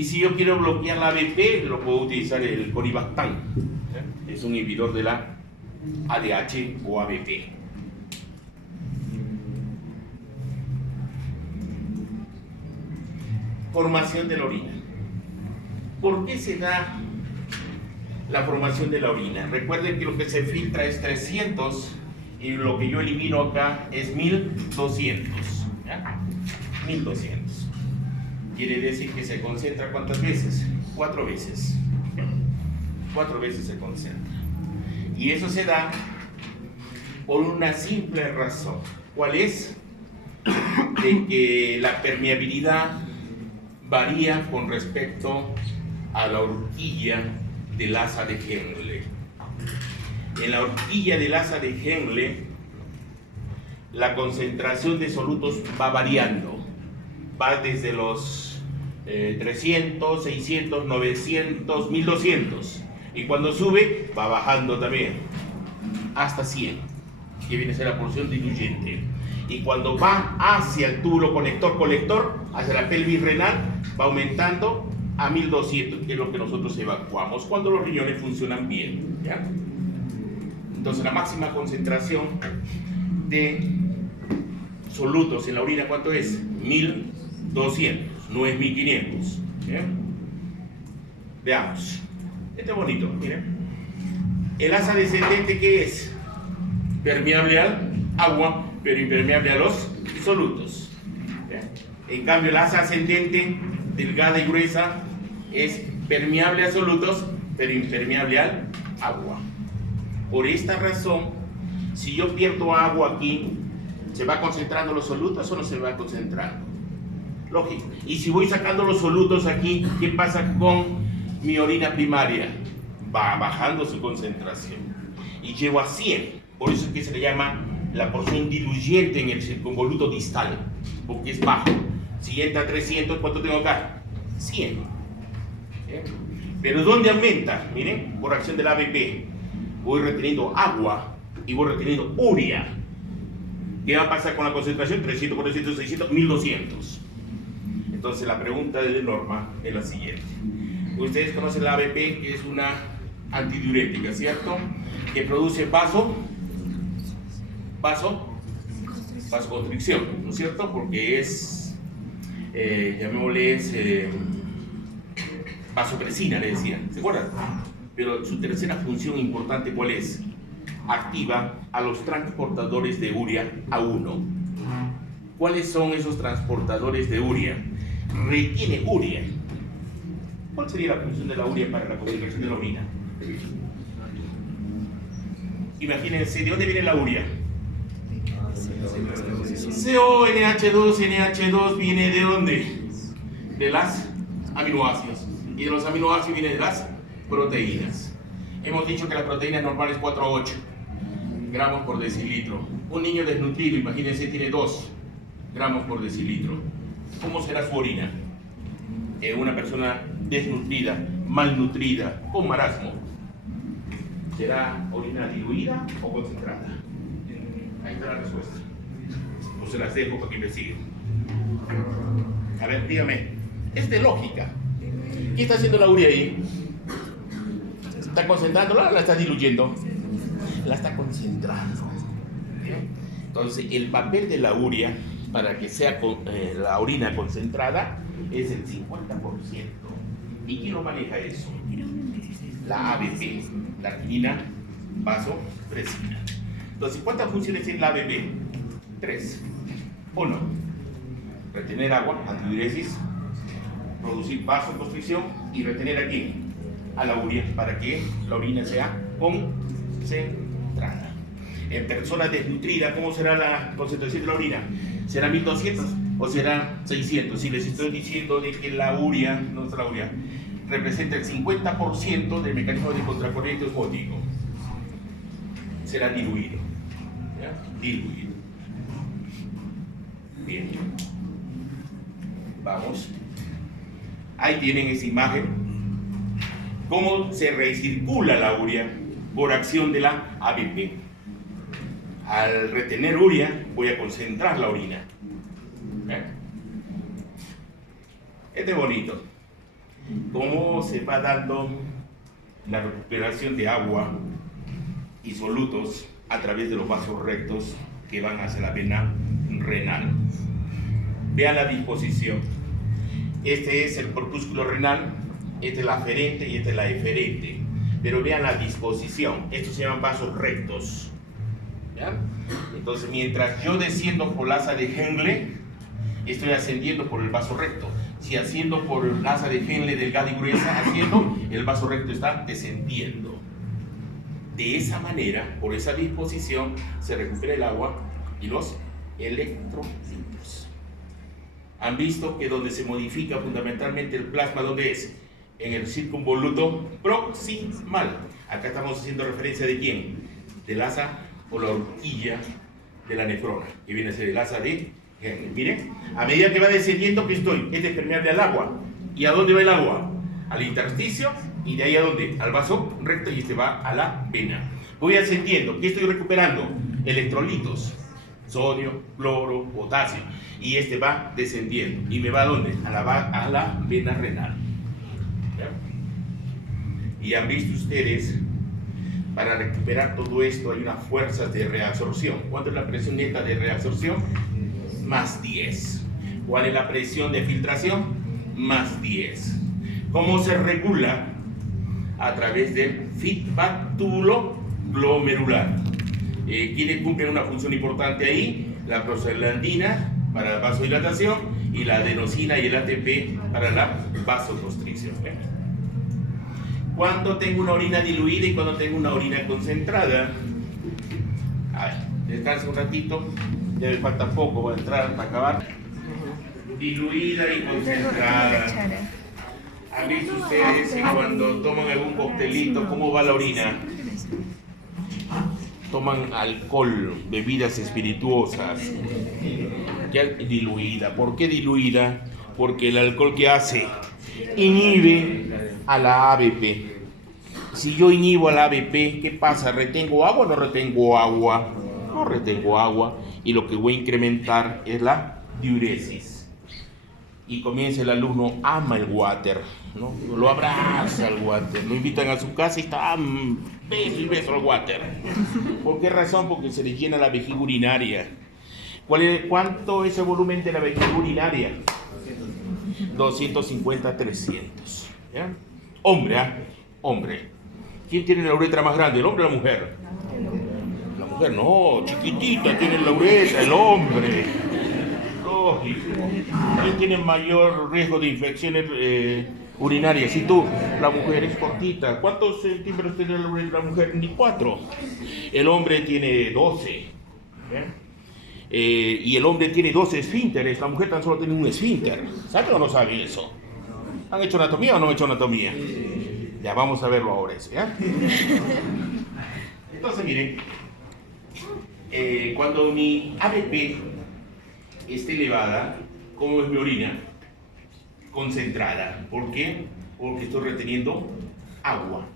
Y si yo quiero bloquear la ABP, lo puedo utilizar el Coribactam. Es un inhibidor de la ADH o ABP. Formación de la orina. ¿Por qué se da la formación de la orina? Recuerden que lo que se filtra es 300 y lo que yo elimino acá es 1200. ¿Ya? 1200. Quiere decir que se concentra ¿cuántas veces? 4 veces. 4 veces se concentra. Y eso se da por una simple razón. ¿Cuál es? De que la permeabilidad varía con respecto a la horquilla del asa de Henle. En la horquilla del asa de Henle, la concentración de solutos va variando. Va desde los 300, 600, 900, 1200. Y cuando sube, va bajando también hasta 100, que viene a ser la porción diluyente. Y cuando va hacia el túbulo conector, hacia la pelvis renal, va aumentando a 1200, que es lo que nosotros evacuamos cuando los riñones funcionan bien. ¿Ya? Entonces la máxima concentración de solutos en la orina, ¿cuánto es? 1200, no es 1500. ¿Ya? Veamos. Este es bonito, miren. El asa descendente, ¿qué es? Permeable al agua, pero impermeable a los solutos. ¿Ya? En cambio, el asa ascendente, delgada y gruesa, es permeable a solutos, pero impermeable al agua. Por esta razón, si yo pierdo agua aquí, ¿se va concentrando los solutos o no se va concentrando? Lógico. Y si voy sacando los solutos aquí, ¿qué pasa con mi orina primaria? Va bajando su concentración y llego a 100. Por eso es que se le llama la porción diluyente en el circunvoluto distal, porque es bajo. Si entra a 300, ¿cuánto tengo acá? 100. Pero ¿dónde aumenta? Miren, por acción del ABP. Voy reteniendo agua y voy reteniendo urea. ¿Qué va a pasar con la concentración? 300, 400, 600, 1200. Entonces la pregunta de Norma es la siguiente. Ustedes conocen la ABP, que es una antidiurética, ¿cierto? Que produce vasoconstricción, ¿no es cierto? Porque es, llamémosle, vasopresina, le decían, ¿se acuerdan? Pero su tercera función importante, ¿cuál es? Activa a los transportadores de urea A1. ¿Cuáles son esos transportadores de urea? Retiene urea. ¿Cuál sería la función de la urea para la comunicación de la orina? Imagínense, ¿de dónde viene la urea? CO, NH2 viene ¿de dónde? De las aminoácidos. Y de los aminoácidos viene de las proteínas. Hemos dicho que la proteína normal es 4 a 8 gramos por decilitro. Un niño desnutrido, imagínense, tiene 2 gramos por decilitro. ¿Cómo será su orina? Una persona desnutrida, malnutrida, con marasmo, ¿será orina diluida o concentrada? Ahí está la respuesta. O se las dejo para que investiguen. A ver, dígame, es de lógica. ¿Qué está haciendo la urea ahí? ¿Está concentrándola o la está diluyendo? La está concentrando. Entonces, el papel de la urea para que sea la orina concentrada es el 50%. ¿Y quién lo maneja eso? La ABP, la arginina vasopresina. Entonces, ¿cuántas funciones tiene la ABP? 3. 1. Retener agua, antidiuresis, producir vasoconstricción y retener aquí a la urea para que la orina sea concentrada. En personas desnutridas, ¿cómo será la concentración de la orina? ¿Será 1200 o será 600? Si les estoy diciendo de que la urea, nuestra urea, representa el 50% del mecanismo de contracorriente osmótico, será diluido. ¿Ya? Diluido. Bien. Vamos. Ahí tienen esa imagen. Cómo se recircula la urea por acción de la ABP. Al retener urea, voy a concentrar la orina. Este es bonito. cómo se va dando la recuperación de agua y solutos a través de los vasos rectos que van hacia la vena renal. Vean la disposición. Este es el corpúsculo renal, esta es la aferente y esta es la eferente. Pero vean la disposición. Estos se llaman vasos rectos. ¿Ya? Entonces, mientras yo desciendo por la asa de Henle, estoy ascendiendo por el vaso recto. Si asciendo por el asa de Henle delgada y gruesa, el vaso recto está descendiendo. De esa manera, por esa disposición, se recupera el agua y los electrolitos. Han visto que donde se modifica fundamentalmente el plasma, ¿dónde es? En el circunvoluto proximal. Acá estamos haciendo referencia de quién? Del asa o la horquilla de la nefrona, que viene a ser el asa de Henle. Miren, a medida que va descendiendo, que estoy, este es permeable al agua. ¿Y a dónde va el agua? Al intersticio, y de ahí a dónde? Al vaso recto, y este va a la vena. Voy ascendiendo, ¿qué estoy recuperando? Electrolitos, sodio, cloro, potasio, y este va descendiendo, y me va a dónde? A la vena renal. ¿Ya? Y han visto ustedes, para recuperar todo esto hay unas fuerzas de reabsorción. ¿Cuánto es la presión neta de reabsorción? Más 10. ¿Cuál es la presión de filtración? Más 10. ¿Cómo se regula? A través del feedback tubulo glomerular. ¿Quiénes cumplen una función importante ahí? La prostaglandina para la vasodilatación y la adenosina y el ATP para la vasoconstricción. ¿Cuándo tengo una orina diluida y cuándo tengo una orina concentrada? A ver, descansa un ratito, ya me falta poco, voy a entrar para acabar. Diluida y concentrada. ¿Han visto ustedes que cuando toman algún coctelito, cómo va la orina? Toman alcohol, bebidas espirituosas, ya diluida. ¿Por qué diluida? Porque el alcohol, ¿qué hace? Inhibe a la ABP. Si yo inhibo a la ABP, ¿qué pasa? ¿Retengo agua o no retengo agua? No retengo agua, y lo que voy a incrementar es la diuresis. Y comienza el alumno, ama el water, ¿no? Lo abraza al water, lo invitan a su casa y está beso y beso al water. ¿Por qué razón? Porque se le llena la vejiga urinaria. ¿Cuánto es el volumen de la vejiga urinaria? 250 300. ¿Ya? Hombre, ¿ah? Hombre. ¿Quién tiene la uretra más grande, el hombre o la mujer? La mujer no, chiquitita tiene la uretra, el hombre. ¿Quién tiene mayor riesgo de infecciones urinarias? Si tú, la mujer es cortita. ¿Cuántos centímetros tiene la mujer? Ni 4. El hombre tiene 12. Y el hombre tiene 12 esfínteres. La mujer tan solo tiene un esfínter. ¿Sabe o no sabe eso? ¿Han hecho anatomía o no han hecho anatomía? Ya vamos a verlo ahora eso, ¿ya? Entonces miren, cuando mi ABP esté elevada, ¿cómo es mi orina? Concentrada. ¿Por qué? Porque estoy reteniendo agua.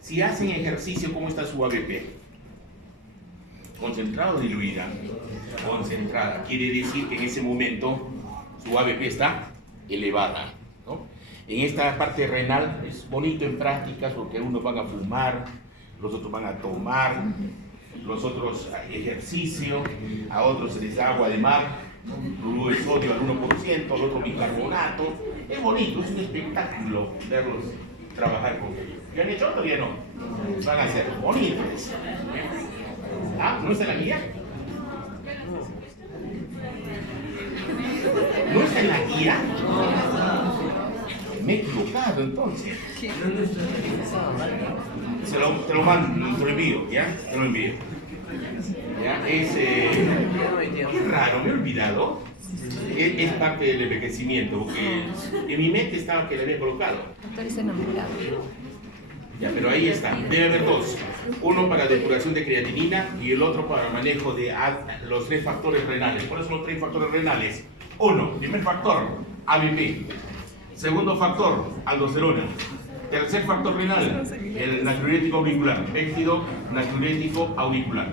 Si hacen ejercicio, ¿cómo está su ABP? ¿Concentrada o diluida? Concentrada. Quiere decir que en ese momento su ABP está elevada, ¿no? En esta parte renal es bonito en prácticas porque unos van a fumar, los otros van a tomar, los otros a ejercicio, a otros se les da agua de mar, cloruro de sodio al 1%, al otro bicarbonato. Es bonito, es un espectáculo verlos trabajar con ellos. ¿Ya han hecho? Todavía no. Van a ser bonitos. ¿Ah? ¿No está en la guía? ¿No está en la guía? Me he equivocado entonces. Te lo mando, te lo envío, ¿ya? Te lo envío. ¿Ya? Qué raro, me he olvidado. Es parte del envejecimiento, porque en mi mente estaba que le había colocado. Ya, pero ahí está. Debe haber dos. Uno para depuración de creatinina y el otro para manejo de los 3 factores renales. ¿Cuáles son los 3 factores renales? Uno, primer factor, ABP. Segundo factor, aldosterona. Tercer factor renal, el natriurético auricular. Péptido natriurético auricular.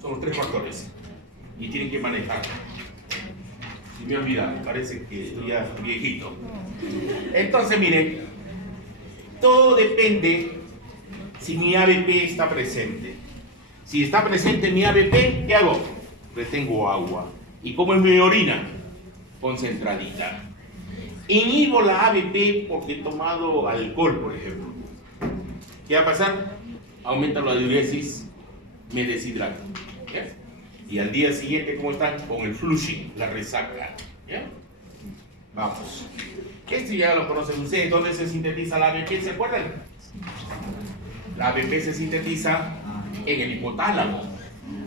Son los 3 factores. Y tienen que manejar. Se me ha olvidado, parece que estoy ya viejito. Entonces, miren, todo depende si mi ABP está presente. Si está presente mi ABP, ¿qué hago? Retengo agua. ¿Y cómo es mi orina? Concentradita. Inhibo la ABP porque he tomado alcohol, por ejemplo. ¿Qué va a pasar? Aumenta la diuresis, me deshidrato. ¿Ya? Y al día siguiente, ¿cómo están? Con el flushing, la resaca. ¿Ya? Vamos. Esto ya lo conocen ustedes. ¿Dónde se sintetiza la ABP? ¿Se acuerdan? La ABP se sintetiza en el hipotálamo.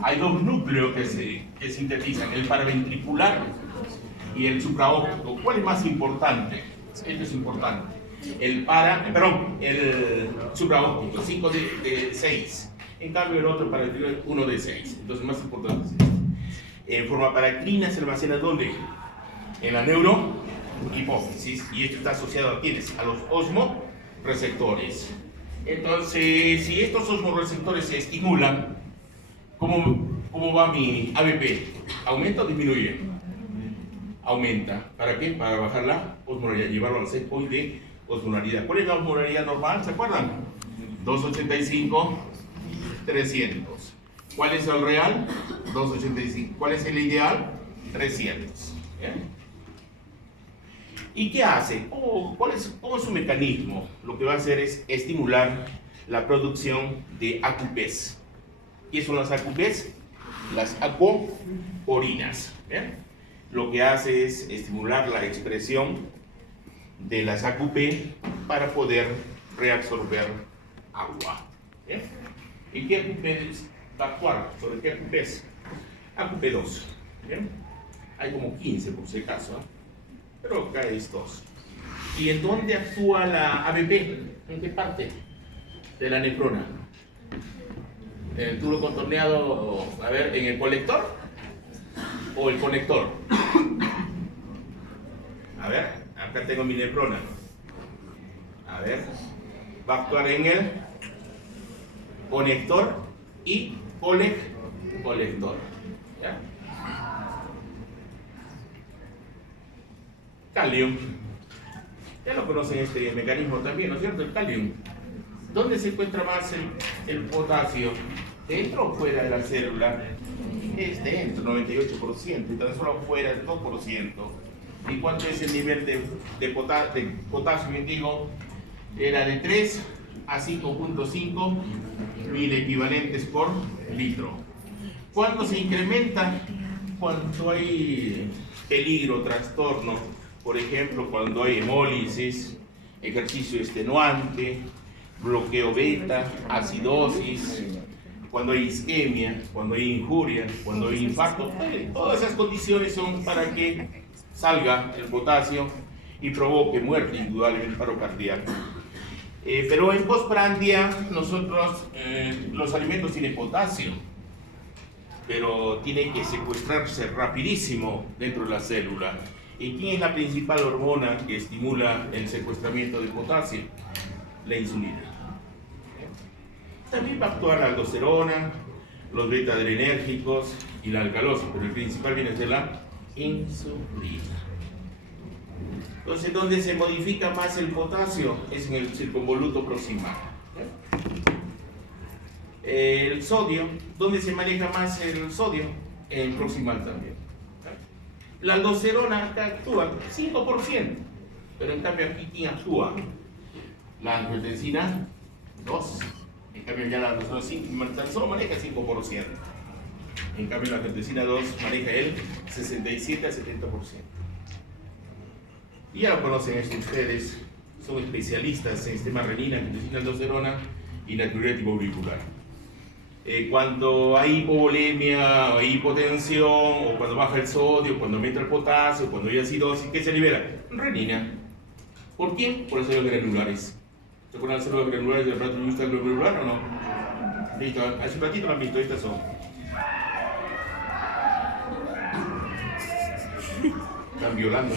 Hay dos núcleos que sintetizan, el paraventricular y el supraóptico. ¿Cuál es más importante? Esto es importante. El supraóptico, 5 de 6. En cambio el otro paraventricular, 1 de 6. Entonces más importante es esto. En forma paracrina se almacena ¿dónde? En la neurohipófisis. Y esto está asociado a ¿quiénes? A los osmoreceptores. Entonces, si estos osmoreceptores se estimulan, ¿cómo va mi ABP? ¿Aumenta o disminuye? Aumenta. ¿Para qué? Para bajar la osmolaridad, llevarlo al set point de osmolaridad. ¿Cuál es la osmolaridad normal? ¿Se acuerdan? 285, 300. ¿Cuál es el real? 285. ¿Cuál es el ideal? 300. ¿Bien? ¿Y qué hace? ¿Cómo es su mecanismo? Lo que va a hacer es estimular la producción de AQPs. ¿Qué son las AQPs? Las acuoorinas. ¿Bien? Lo que hace es estimular la expresión de las AQP para poder reabsorber agua. ¿Bien? ¿Y qué AQP va a actuar? ¿Sobre qué AQPs? AQP2. ¿Bien? Hay como 15 por si acaso, ¿eh? Pero acá hay 2. ¿Y en dónde actúa la ABP? ¿En qué parte de la nefrona? ¿En el tubo contorneado, a ver, en el colector o el conector? A ver, acá tengo mi nefrona. A ver, va a actuar en el conector y colector. ¿Ya? Calium. Ya lo conocen este mecanismo también, ¿no es cierto? El calium. ¿Dónde se encuentra más el potasio? ¿Dentro o fuera de la célula? Es dentro, 98%, y tan solo fuera el 2%. ¿Y cuánto es el nivel de potasio? Me digo, era de 3 a 5.5 mil equivalentes por litro. ¿Cuándo se incrementa? Cuando hay peligro, trastorno. Por ejemplo, cuando hay hemólisis, ejercicio extenuante, bloqueo beta, acidosis, cuando hay isquemia, cuando hay injuria, cuando hay infarto. Todas esas condiciones son para que salga el potasio y provoque muerte, indudablemente, paro cardíaco. Pero en postprandia, nosotros, los alimentos tienen potasio, pero tiene que secuestrarse rapidísimo dentro de la célula. ¿Y quién es la principal hormona que estimula el secuestramiento de potasio? La insulina. También va a actuar la aldosterona, los beta-adrenérgicos y la alcalosis, pero el principal viene de la insulina. Entonces, ¿dónde se modifica más el potasio? Es en el circunvoluto proximal. El sodio, ¿dónde se maneja más el sodio? En el proximal también. La aldosterona acá actúa 5%, pero en cambio aquí ¿quién actúa? La angiotensina 2. En cambio ya la aldosterona solo maneja 5%. En cambio la angiotensina 2 maneja el 67 a 70%. Y ya lo conocen esto ustedes, son especialistas en sistema renina, angiotensina, aldosterona y natriurético auricular. Cuando hay hipovolemia, o hay hipotensión, o cuando baja el sodio, cuando aumenta el potasio, cuando hay acidosis, ¿qué se libera? Renina. ¿Por quién? Por las células granulares. ¿Se acuerdan las células granulares del rato de glomerular o no? Listo, hace un ratito lo han visto, estas son. Están violando.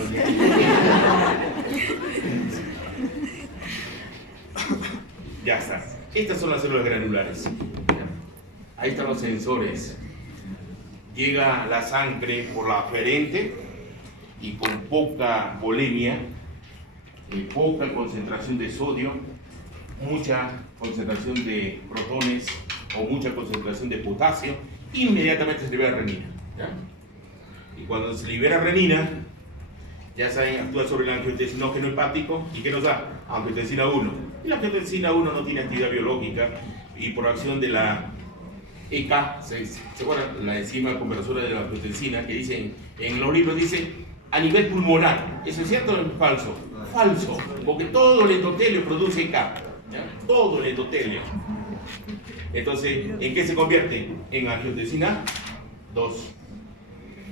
Ya está. Estas son las células granulares. Ahí están los sensores. Llega la sangre por la aferente y con poca volemia, poca concentración de sodio, mucha concentración de protones o mucha concentración de potasio, inmediatamente se libera renina, ¿ya? Y cuando se libera renina, ya saben, actúa sobre el angiotensinógeno hepático y ¿qué nos da? Angiotensina 1. Y la angiotensina 1 no tiene actividad biológica y por acción de la EK, ¿se acuerdan? La enzima conversora de la angiotensina que dicen, en los libros dice a nivel pulmonar. ¿Eso es cierto o es falso? Falso, porque todo el endotelio produce EK, ¿ya? Todo el endotelio. Entonces, ¿en qué se convierte? En angiotensina 2.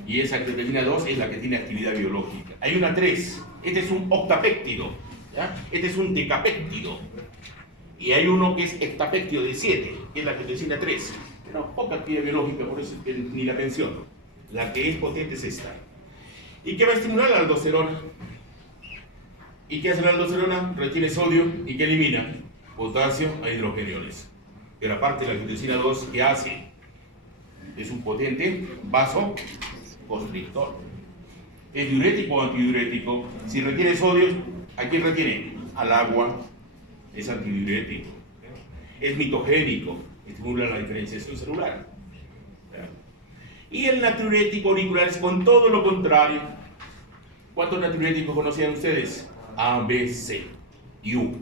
Y esa angiotensina 2 es la que tiene actividad biológica. Hay una 3. Este es un octapéptido, ¿ya? Este es un decapéptido. Y hay uno que es heptapéptido de 7, que es la angiotensina 3. Pero poca actividad biológica, por eso ni la menciono. La que es potente es esta. ¿Y qué va a estimular la aldosterona? ¿Y qué hace la aldosterona? Retiene sodio y ¿qué elimina? Potasio e hidrogeniones. Pero aparte de la angiotensina 2, ¿qué hace? Es un potente vasoconstrictor. ¿Es diurético o antidiurético? Si retiene sodio, ¿a quién retiene? Al agua. Es antidiurético. Es mitogénico, estimula la diferenciación celular. Y el natriurético auricular es con todo lo contrario. ¿Cuántos natriuréticos conocían ustedes? A, B, C y U.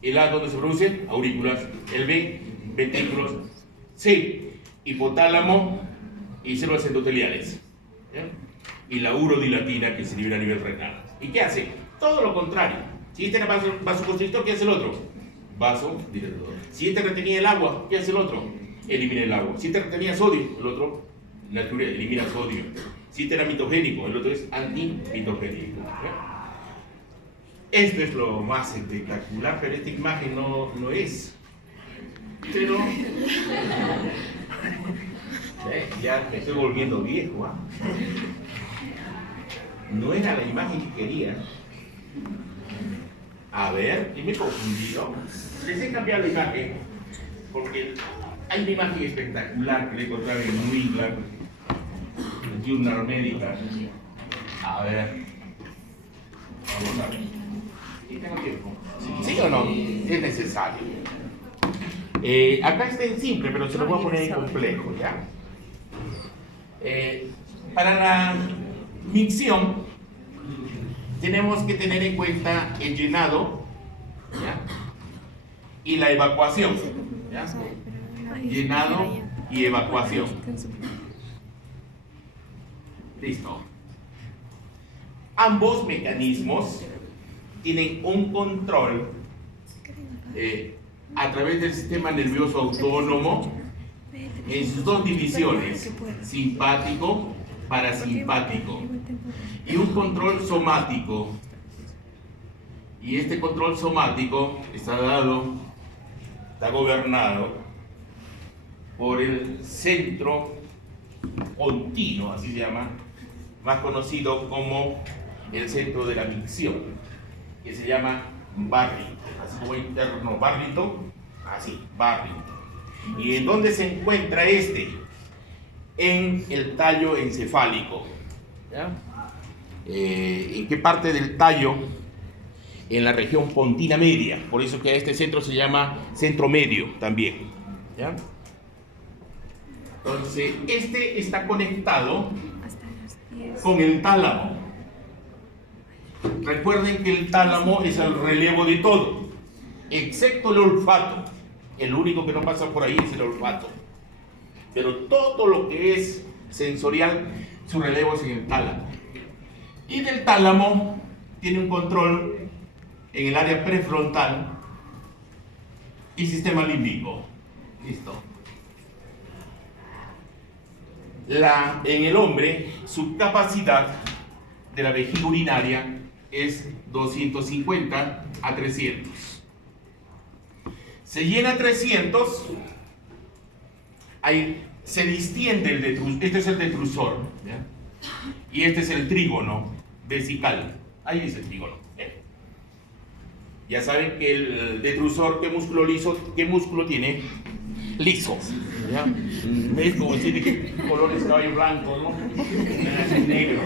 El A, ¿dónde se produce? Auriculares. El B, ventrículos. C, hipotálamo y células endoteliales. ¿Ya? Y la urodilatina que se libera a nivel renal. ¿Y qué hace? Todo lo contrario. Si este era vasoconstrictor, ¿qué hace el otro? Vasodilatador. Si este retenía el agua, ¿qué hace el otro? Elimina el agua. Si este retenía sodio, el otro elimina sodio. Si este era mitogénico, el otro es antimitogénico. Esto es lo más espectacular, pero esta imagen no es. Pero ya me estoy volviendo viejo, ¿ah? No era la imagen que quería. A ver, y me he confundido. Les he cambiado la imagen porque hay una imagen espectacular que le encontré en New England Journal Medical. A ver, vamos a ver. ¿Y tengo tiempo? ¿Sí o no? Es necesario. Acá está en simple, pero se lo voy a poner en complejo, ¿ya? Para la micción tenemos que tener en cuenta el llenado, ¿ya? Y la evacuación, ¿ya? Llenado y evacuación. Listo. Ambos mecanismos tienen un control a través del sistema nervioso autónomo en sus dos divisiones, simpático, parasimpático, y un control somático. Y este control somático está gobernado por el centro continuo, así se llama, más conocido como el centro de la micción, que se llama Barrington, así como interno Barrington, así, Barrington. ¿Y en dónde se encuentra este? En el tallo encefálico. ¿Ya? ¿En qué parte del tallo? En la región pontina media, por eso que a este centro se llama centro medio también. ¿Ya? Entonces, este está conectado con el tálamo. Recuerden que el tálamo es el relevo de todo, excepto el olfato. El único que no pasa por ahí es el olfato. Pero todo lo que es sensorial, su relevo es en el tálamo. Y del tálamo tiene un control en el área prefrontal y sistema límbico. Listo. En el hombre, su capacidad de la vejiga urinaria es 250 a 300. Se llena 300, ahí se distiende el detrusor. Este es el detrusor, ¿ya? Y este es el trígono vesical. Ahí es el trígono. Ya saben que el detrusor, ¿qué músculo tiene? Liso. ¿Ya? ¿Ves cómo tiene que color es caballo blanco, no? Negro.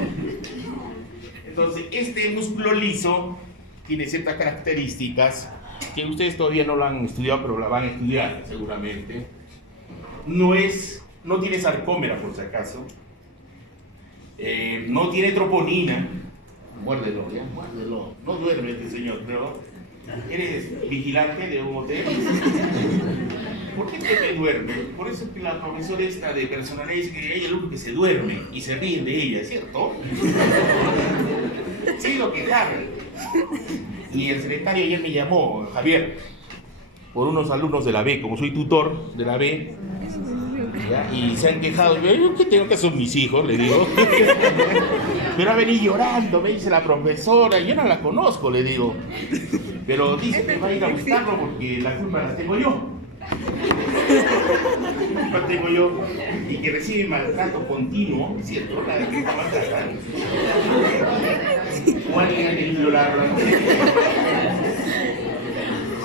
Entonces, este músculo liso tiene ciertas características que ustedes todavía no lo han estudiado, pero la van a estudiar seguramente. No tiene sarcómera, por si acaso. No tiene troponina. Muérdelo, ya, muérdelo. No duerme este señor, pero ¿eres vigilante de un hotel? ¿Por qué te duerme? Por eso que la profesora esta de personalidad dice que ella es el único que se duerme y se ríen de ella, ¿cierto? Sí, lo que sabe. Y el secretario ayer me llamó, Javier, por unos alumnos de la B, como soy tutor de la B, ¿ya? Y se han quejado. Yo, ¿qué tengo que son mis hijos? Le digo. Pero ha venido llorando, me dice la profesora, yo no la conozco, le digo. Pero dice que va a ir a buscarlo porque la culpa la tengo yo. La culpa tengo yo. Y que recibe maltrato continuo, ¿cierto? La de que está maltratada. O alguien ha querido violarla.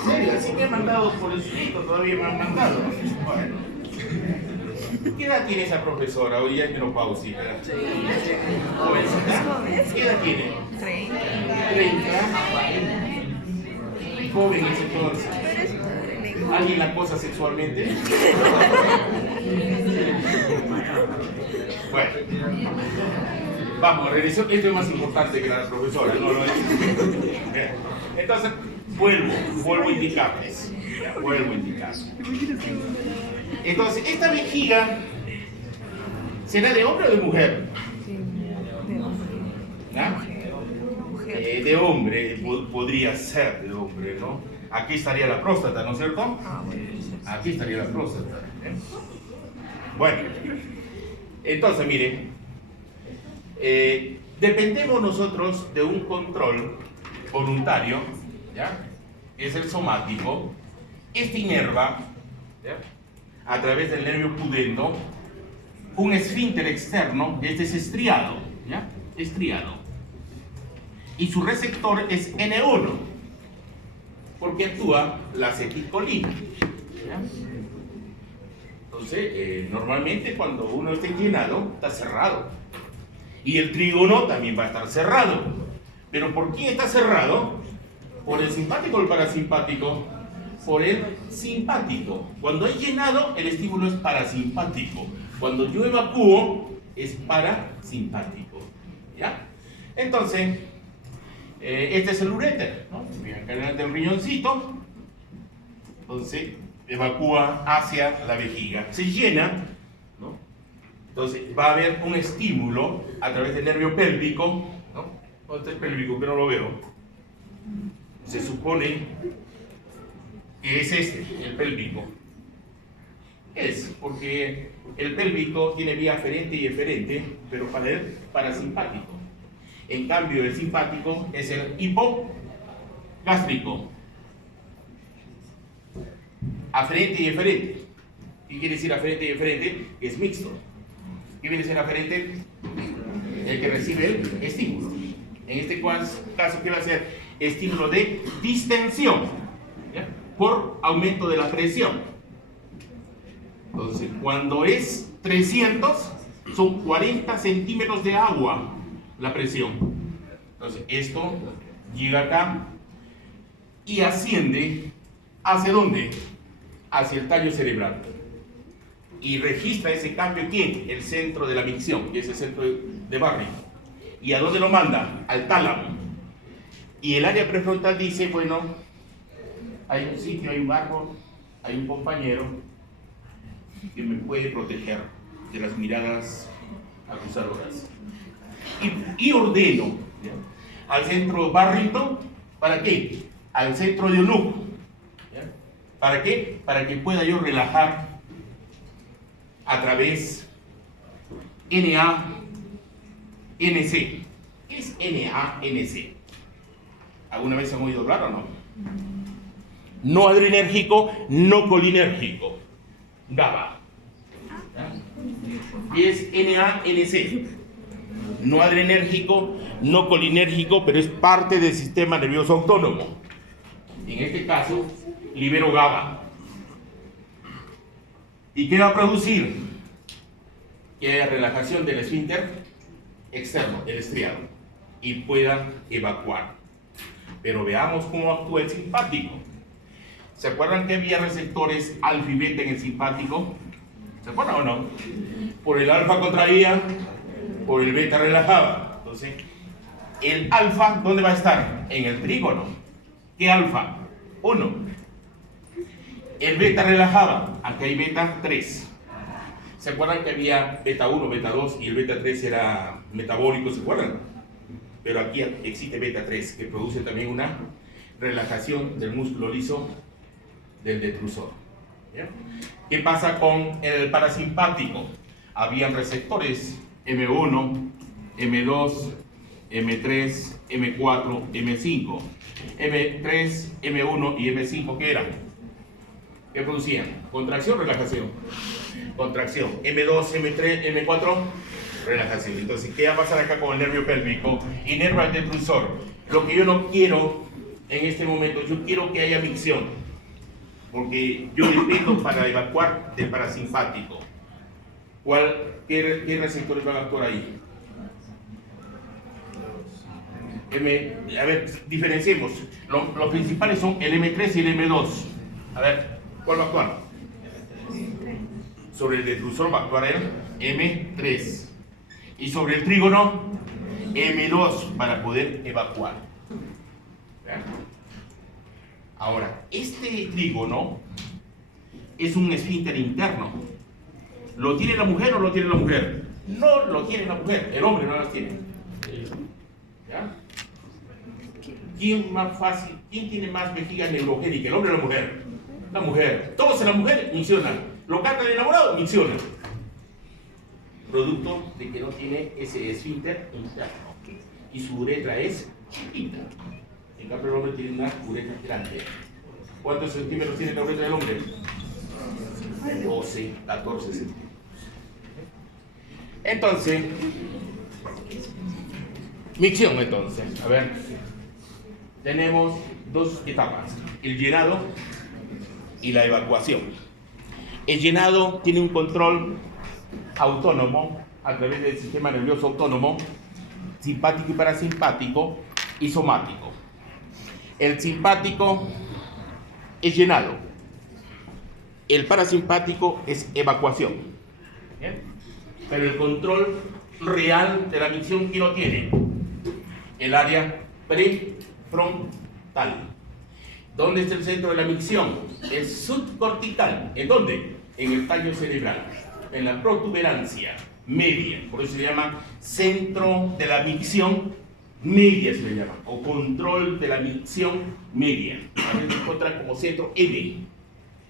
serio, así me han mandado por escrito, todavía me han mandado. Bueno. ¿Qué edad tiene esa profesora? Hoy ya es menopáusica. ¿Jovencita? ¿Qué edad tiene? 30. 30. Joven es entonces. ¿Alguien la acosa sexualmente? Bueno. Vamos, regreso. Esto es más importante que la profesora, ¿no? Entonces, vuelvo a indicarles. Vuelvo a indicar. Entonces, esta vejiga, ¿será de hombre o de mujer? ¿Ah? De hombre, podría ser de hombre, ¿no? Aquí estaría la próstata, ¿no es cierto? Aquí estaría la próstata. Bueno, entonces, mire, dependemos nosotros de un control voluntario, ¿ya? Es el somático. Este inerva, ¿ya?, a través del nervio pudendo, un esfínter externo, este es estriado, ¿ya? Estriado. Y su receptor es N1, porque actúa la acetilcolina, ¿ya? Entonces, normalmente cuando uno está inclinado, está cerrado. Y el trígono también va a estar cerrado. ¿Pero por quién está cerrado? ¿Por el simpático o el parasimpático? Por el simpático. Cuando hay llenado, el estímulo es parasimpático. Cuando yo evacúo, es parasimpático. ¿Ya? Entonces, este es el uréter, ¿no? Acá del riñoncito. Entonces, evacúa hacia la vejiga. Se llena, ¿no? Entonces, va a haber un estímulo a través del nervio pélvico, ¿no? ¿Dónde está el pélvico? Que no lo veo. Se supone que es este, el pélvico. Es, porque el pélvico tiene vía aferente y eferente, pero para el parasimpático. En cambio, el simpático es el hipogástrico. Aferente y eferente. ¿Qué quiere decir aferente y eferente? Es mixto. ¿Qué viene a ser aferente? El que recibe el estímulo. En este caso, ¿qué va a ser? Estímulo de distensión, ¿ya?, por aumento de la presión. Entonces, cuando es 300, son 40 centímetros de agua la presión. Entonces, esto llega acá y asciende. ¿Hacia dónde? Hacia el tallo cerebral. Y registra ese cambio, ¿quién? El centro de la micción, que es el centro de Barry. ¿Y a dónde lo manda? Al tálamo. Y el área prefrontal dice, bueno, hay un sitio, hay un árbol, hay un compañero que me puede proteger de las miradas acusadoras. Y ordeno, ¿ya?, al centro Barrington, ¿para qué? Al centro de Onup. ¿Para qué? Para que pueda yo relajar a través NA-NC. ¿Qué es NA-NC? ¿Alguna vez han oído hablar o no? No adrenérgico, no colinérgico. GABA. ¿Ya? Y es NA-NC. No adrenérgico, no colinérgico, pero es parte del sistema nervioso autónomo. En este caso, libero GABA. ¿Y qué va a producir? Que haya relajación del esfínter externo, el estriado. y pueda evacuar. Pero veamos cómo actúa el simpático. ¿Se acuerdan que había receptores alfa y beta en el simpático? ¿Se acuerdan o no? Por el alfa contraía, por el beta relajaba. Entonces, el alfa, ¿dónde va a estar? En el trígono. ¿Qué alfa? 1. El beta relajaba. Aquí hay beta 3. ¿Se acuerdan que había beta 1, beta 2 y el beta 3 era metabólico? ¿Se acuerdan? Pero aquí existe beta 3 que produce también una relajación del músculo liso del detrusor. ¿Bien? ¿Qué pasa con el parasimpático? Habían receptores M1, M2, M3, M4, M5. M3, M1 y M5, ¿qué eran? ¿Qué producían? Contracción, relajación. Contracción. M2, M3, M4, relajación. Entonces, ¿qué va a pasar acá con el nervio pélvico y nervio del detrusor? Lo que yo no quiero en este momento, yo quiero que haya micción, porque yo dependo para evacuar del parasimpático. ¿Qué receptores van a actuar ahí? A ver, diferenciemos. Los principales son el M3 y el M2. A ver, ¿cuál va a actuar? Sobre el detrusor va a actuar el M3. Y sobre el trígono, M2 para poder evacuar. ¿Vean? Ahora, este trígono es un esfínter interno. ¿Lo tiene la mujer o no lo tiene la mujer? No lo tiene la mujer, el hombre no las tiene. ¿Ya? ¿Quién tiene más vejiga neurogénica, el hombre o la mujer? La mujer. Todos en la mujer miccionan. Lo cantan enamorado, miccionan. Producto de que no tiene ese esfínter interno. Y su uretra es chiquita. En cambio, el hombre tiene una uretra grande. ¿Cuántos centímetros tiene la uretra del hombre? 12, 14 centímetros. Entonces, micción entonces. A ver, tenemos dos etapas, el llenado y la evacuación. El llenado tiene un control autónomo a través del sistema nervioso autónomo, simpático y parasimpático y somático. El simpático es llenado, el parasimpático es evacuación. ¿Bien? Pero el control real de la micción, ¿quién lo tiene? El área prefrontal. ¿Dónde está el centro de la micción? El subcortical. ¿En dónde? En el tallo cerebral, en la protuberancia media. Por eso se llama centro de la micción media, se le llama, o control de la micción media. A veces se encuentra como centro M,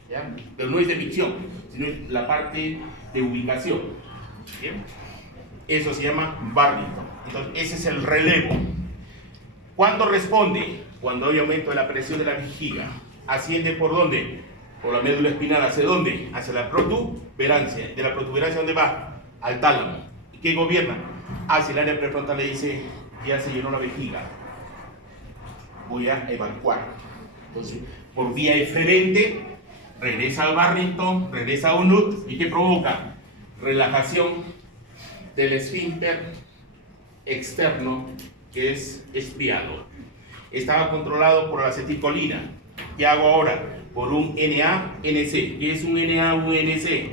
¿ya? Pero no es de micción, sino es la parte de ubicación. ¿Bien? Eso se llama Barrington. Entonces, ese es el relevo. ¿Cuándo responde? Cuando hay aumento de la presión de la vejiga. ¿Asciende por dónde? Por la médula espinal. ¿Hacia dónde? Hacia la protuberancia. ¿De la protuberancia dónde va? Al tálamo. ¿Y qué gobierna? Hacia el área prefrontal. Le dice, ya se llenó la vejiga, voy a evacuar. Entonces, por vía eferente, regresa al Barrington, regresa a Unut. ¿Y qué provoca? Relajación del esfínter externo, que es espiado. Estaba controlado por la acetilcolina. ¿Qué hago ahora? Por un NA-NC. ¿Qué es un NA-NC?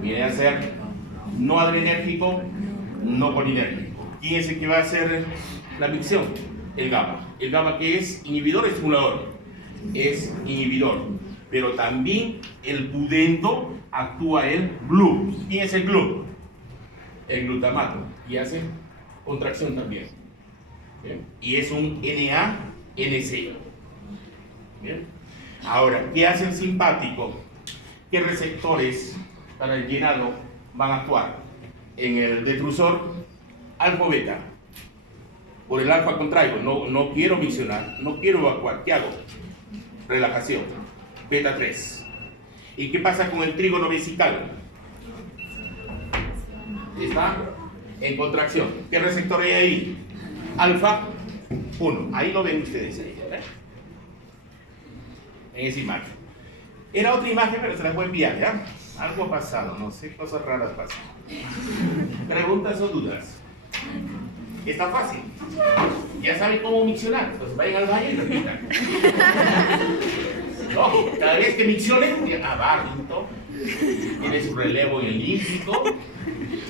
Viene a ser no adrenérgico, no colinérgico. ¿Quién es el que va a hacer la micción? El GABA. ¿El GABA qué es? ¿Inhibidor o estimulador? Es inhibidor. Pero también el pudendo actúa el GLU. ¿Quién es el GLU? El glutamato. Y hace contracción también. ¿Bien? Y es un NA-NC. ¿Bien? Ahora, ¿qué hace el simpático? ¿Qué receptores para el llenado van a actuar? En el detrusor, alfa o beta. Por el alfa contraigo, no quiero miccionar, no quiero evacuar. ¿Qué hago? Relajación. Beta 3. ¿Y qué pasa con el trígono vesical? Está en contracción. ¿Qué receptor hay ahí? Alfa 1. Ahí lo ven ustedes. ¿Eh? En esa imagen. Era otra imagen, pero se las voy a enviar, ¿ya? Algo ha pasado, no sé, cosas raras pasan. ¿Preguntas o dudas? Está fácil. Ya saben cómo miccionar. Entonces vayan al baño y repitan. No, cada vez que miccionen, Barrington tiene su relevo en el límbico,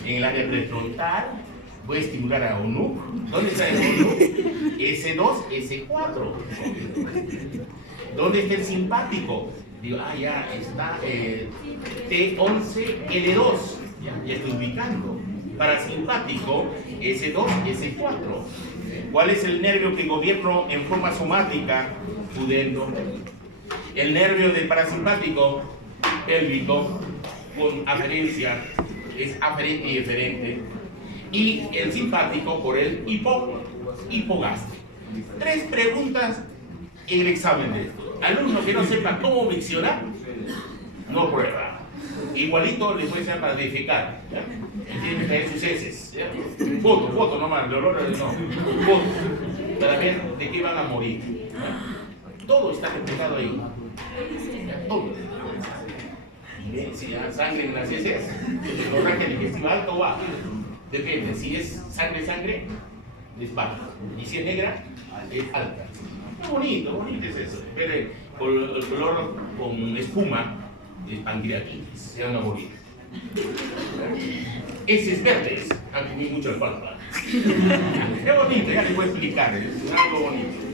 en el área prefrontal. Voy a estimular a ONU. ¿Dónde está el ONU? S2, S4. ¿Dónde está el simpático? Digo, ya está T11, L2. Ya estoy ubicando. Parasimpático, S2, S4. ¿Cuál es el nervio que gobierna en forma somática? Pudendo. El nervio del parasimpático, pélvico, con aferencia, es aferente y eferente. Y el simpático por el hipogástrico. 3 preguntas en el examen de esto. Alumno que no sepa cómo miccionar, no prueba. Igualito les voy a enseñar para defecar. Tienen que traer sus heces. Foto nomás, el olor no. Foto. Para ver de qué van a morir. Todo está reflejado ahí. Todo. Y ven si hay sangre en las heces, el hemorragia digestiva alto o bajo. Depende. Si es sangre, es baja. Y si es negra, es alta. Bonito es eso. Pero el color con espuma es pancreatitis, se van a morir. Heces verdes, a mí mucho le falta. Es bonito, ya les voy a explicar, es algo bonito.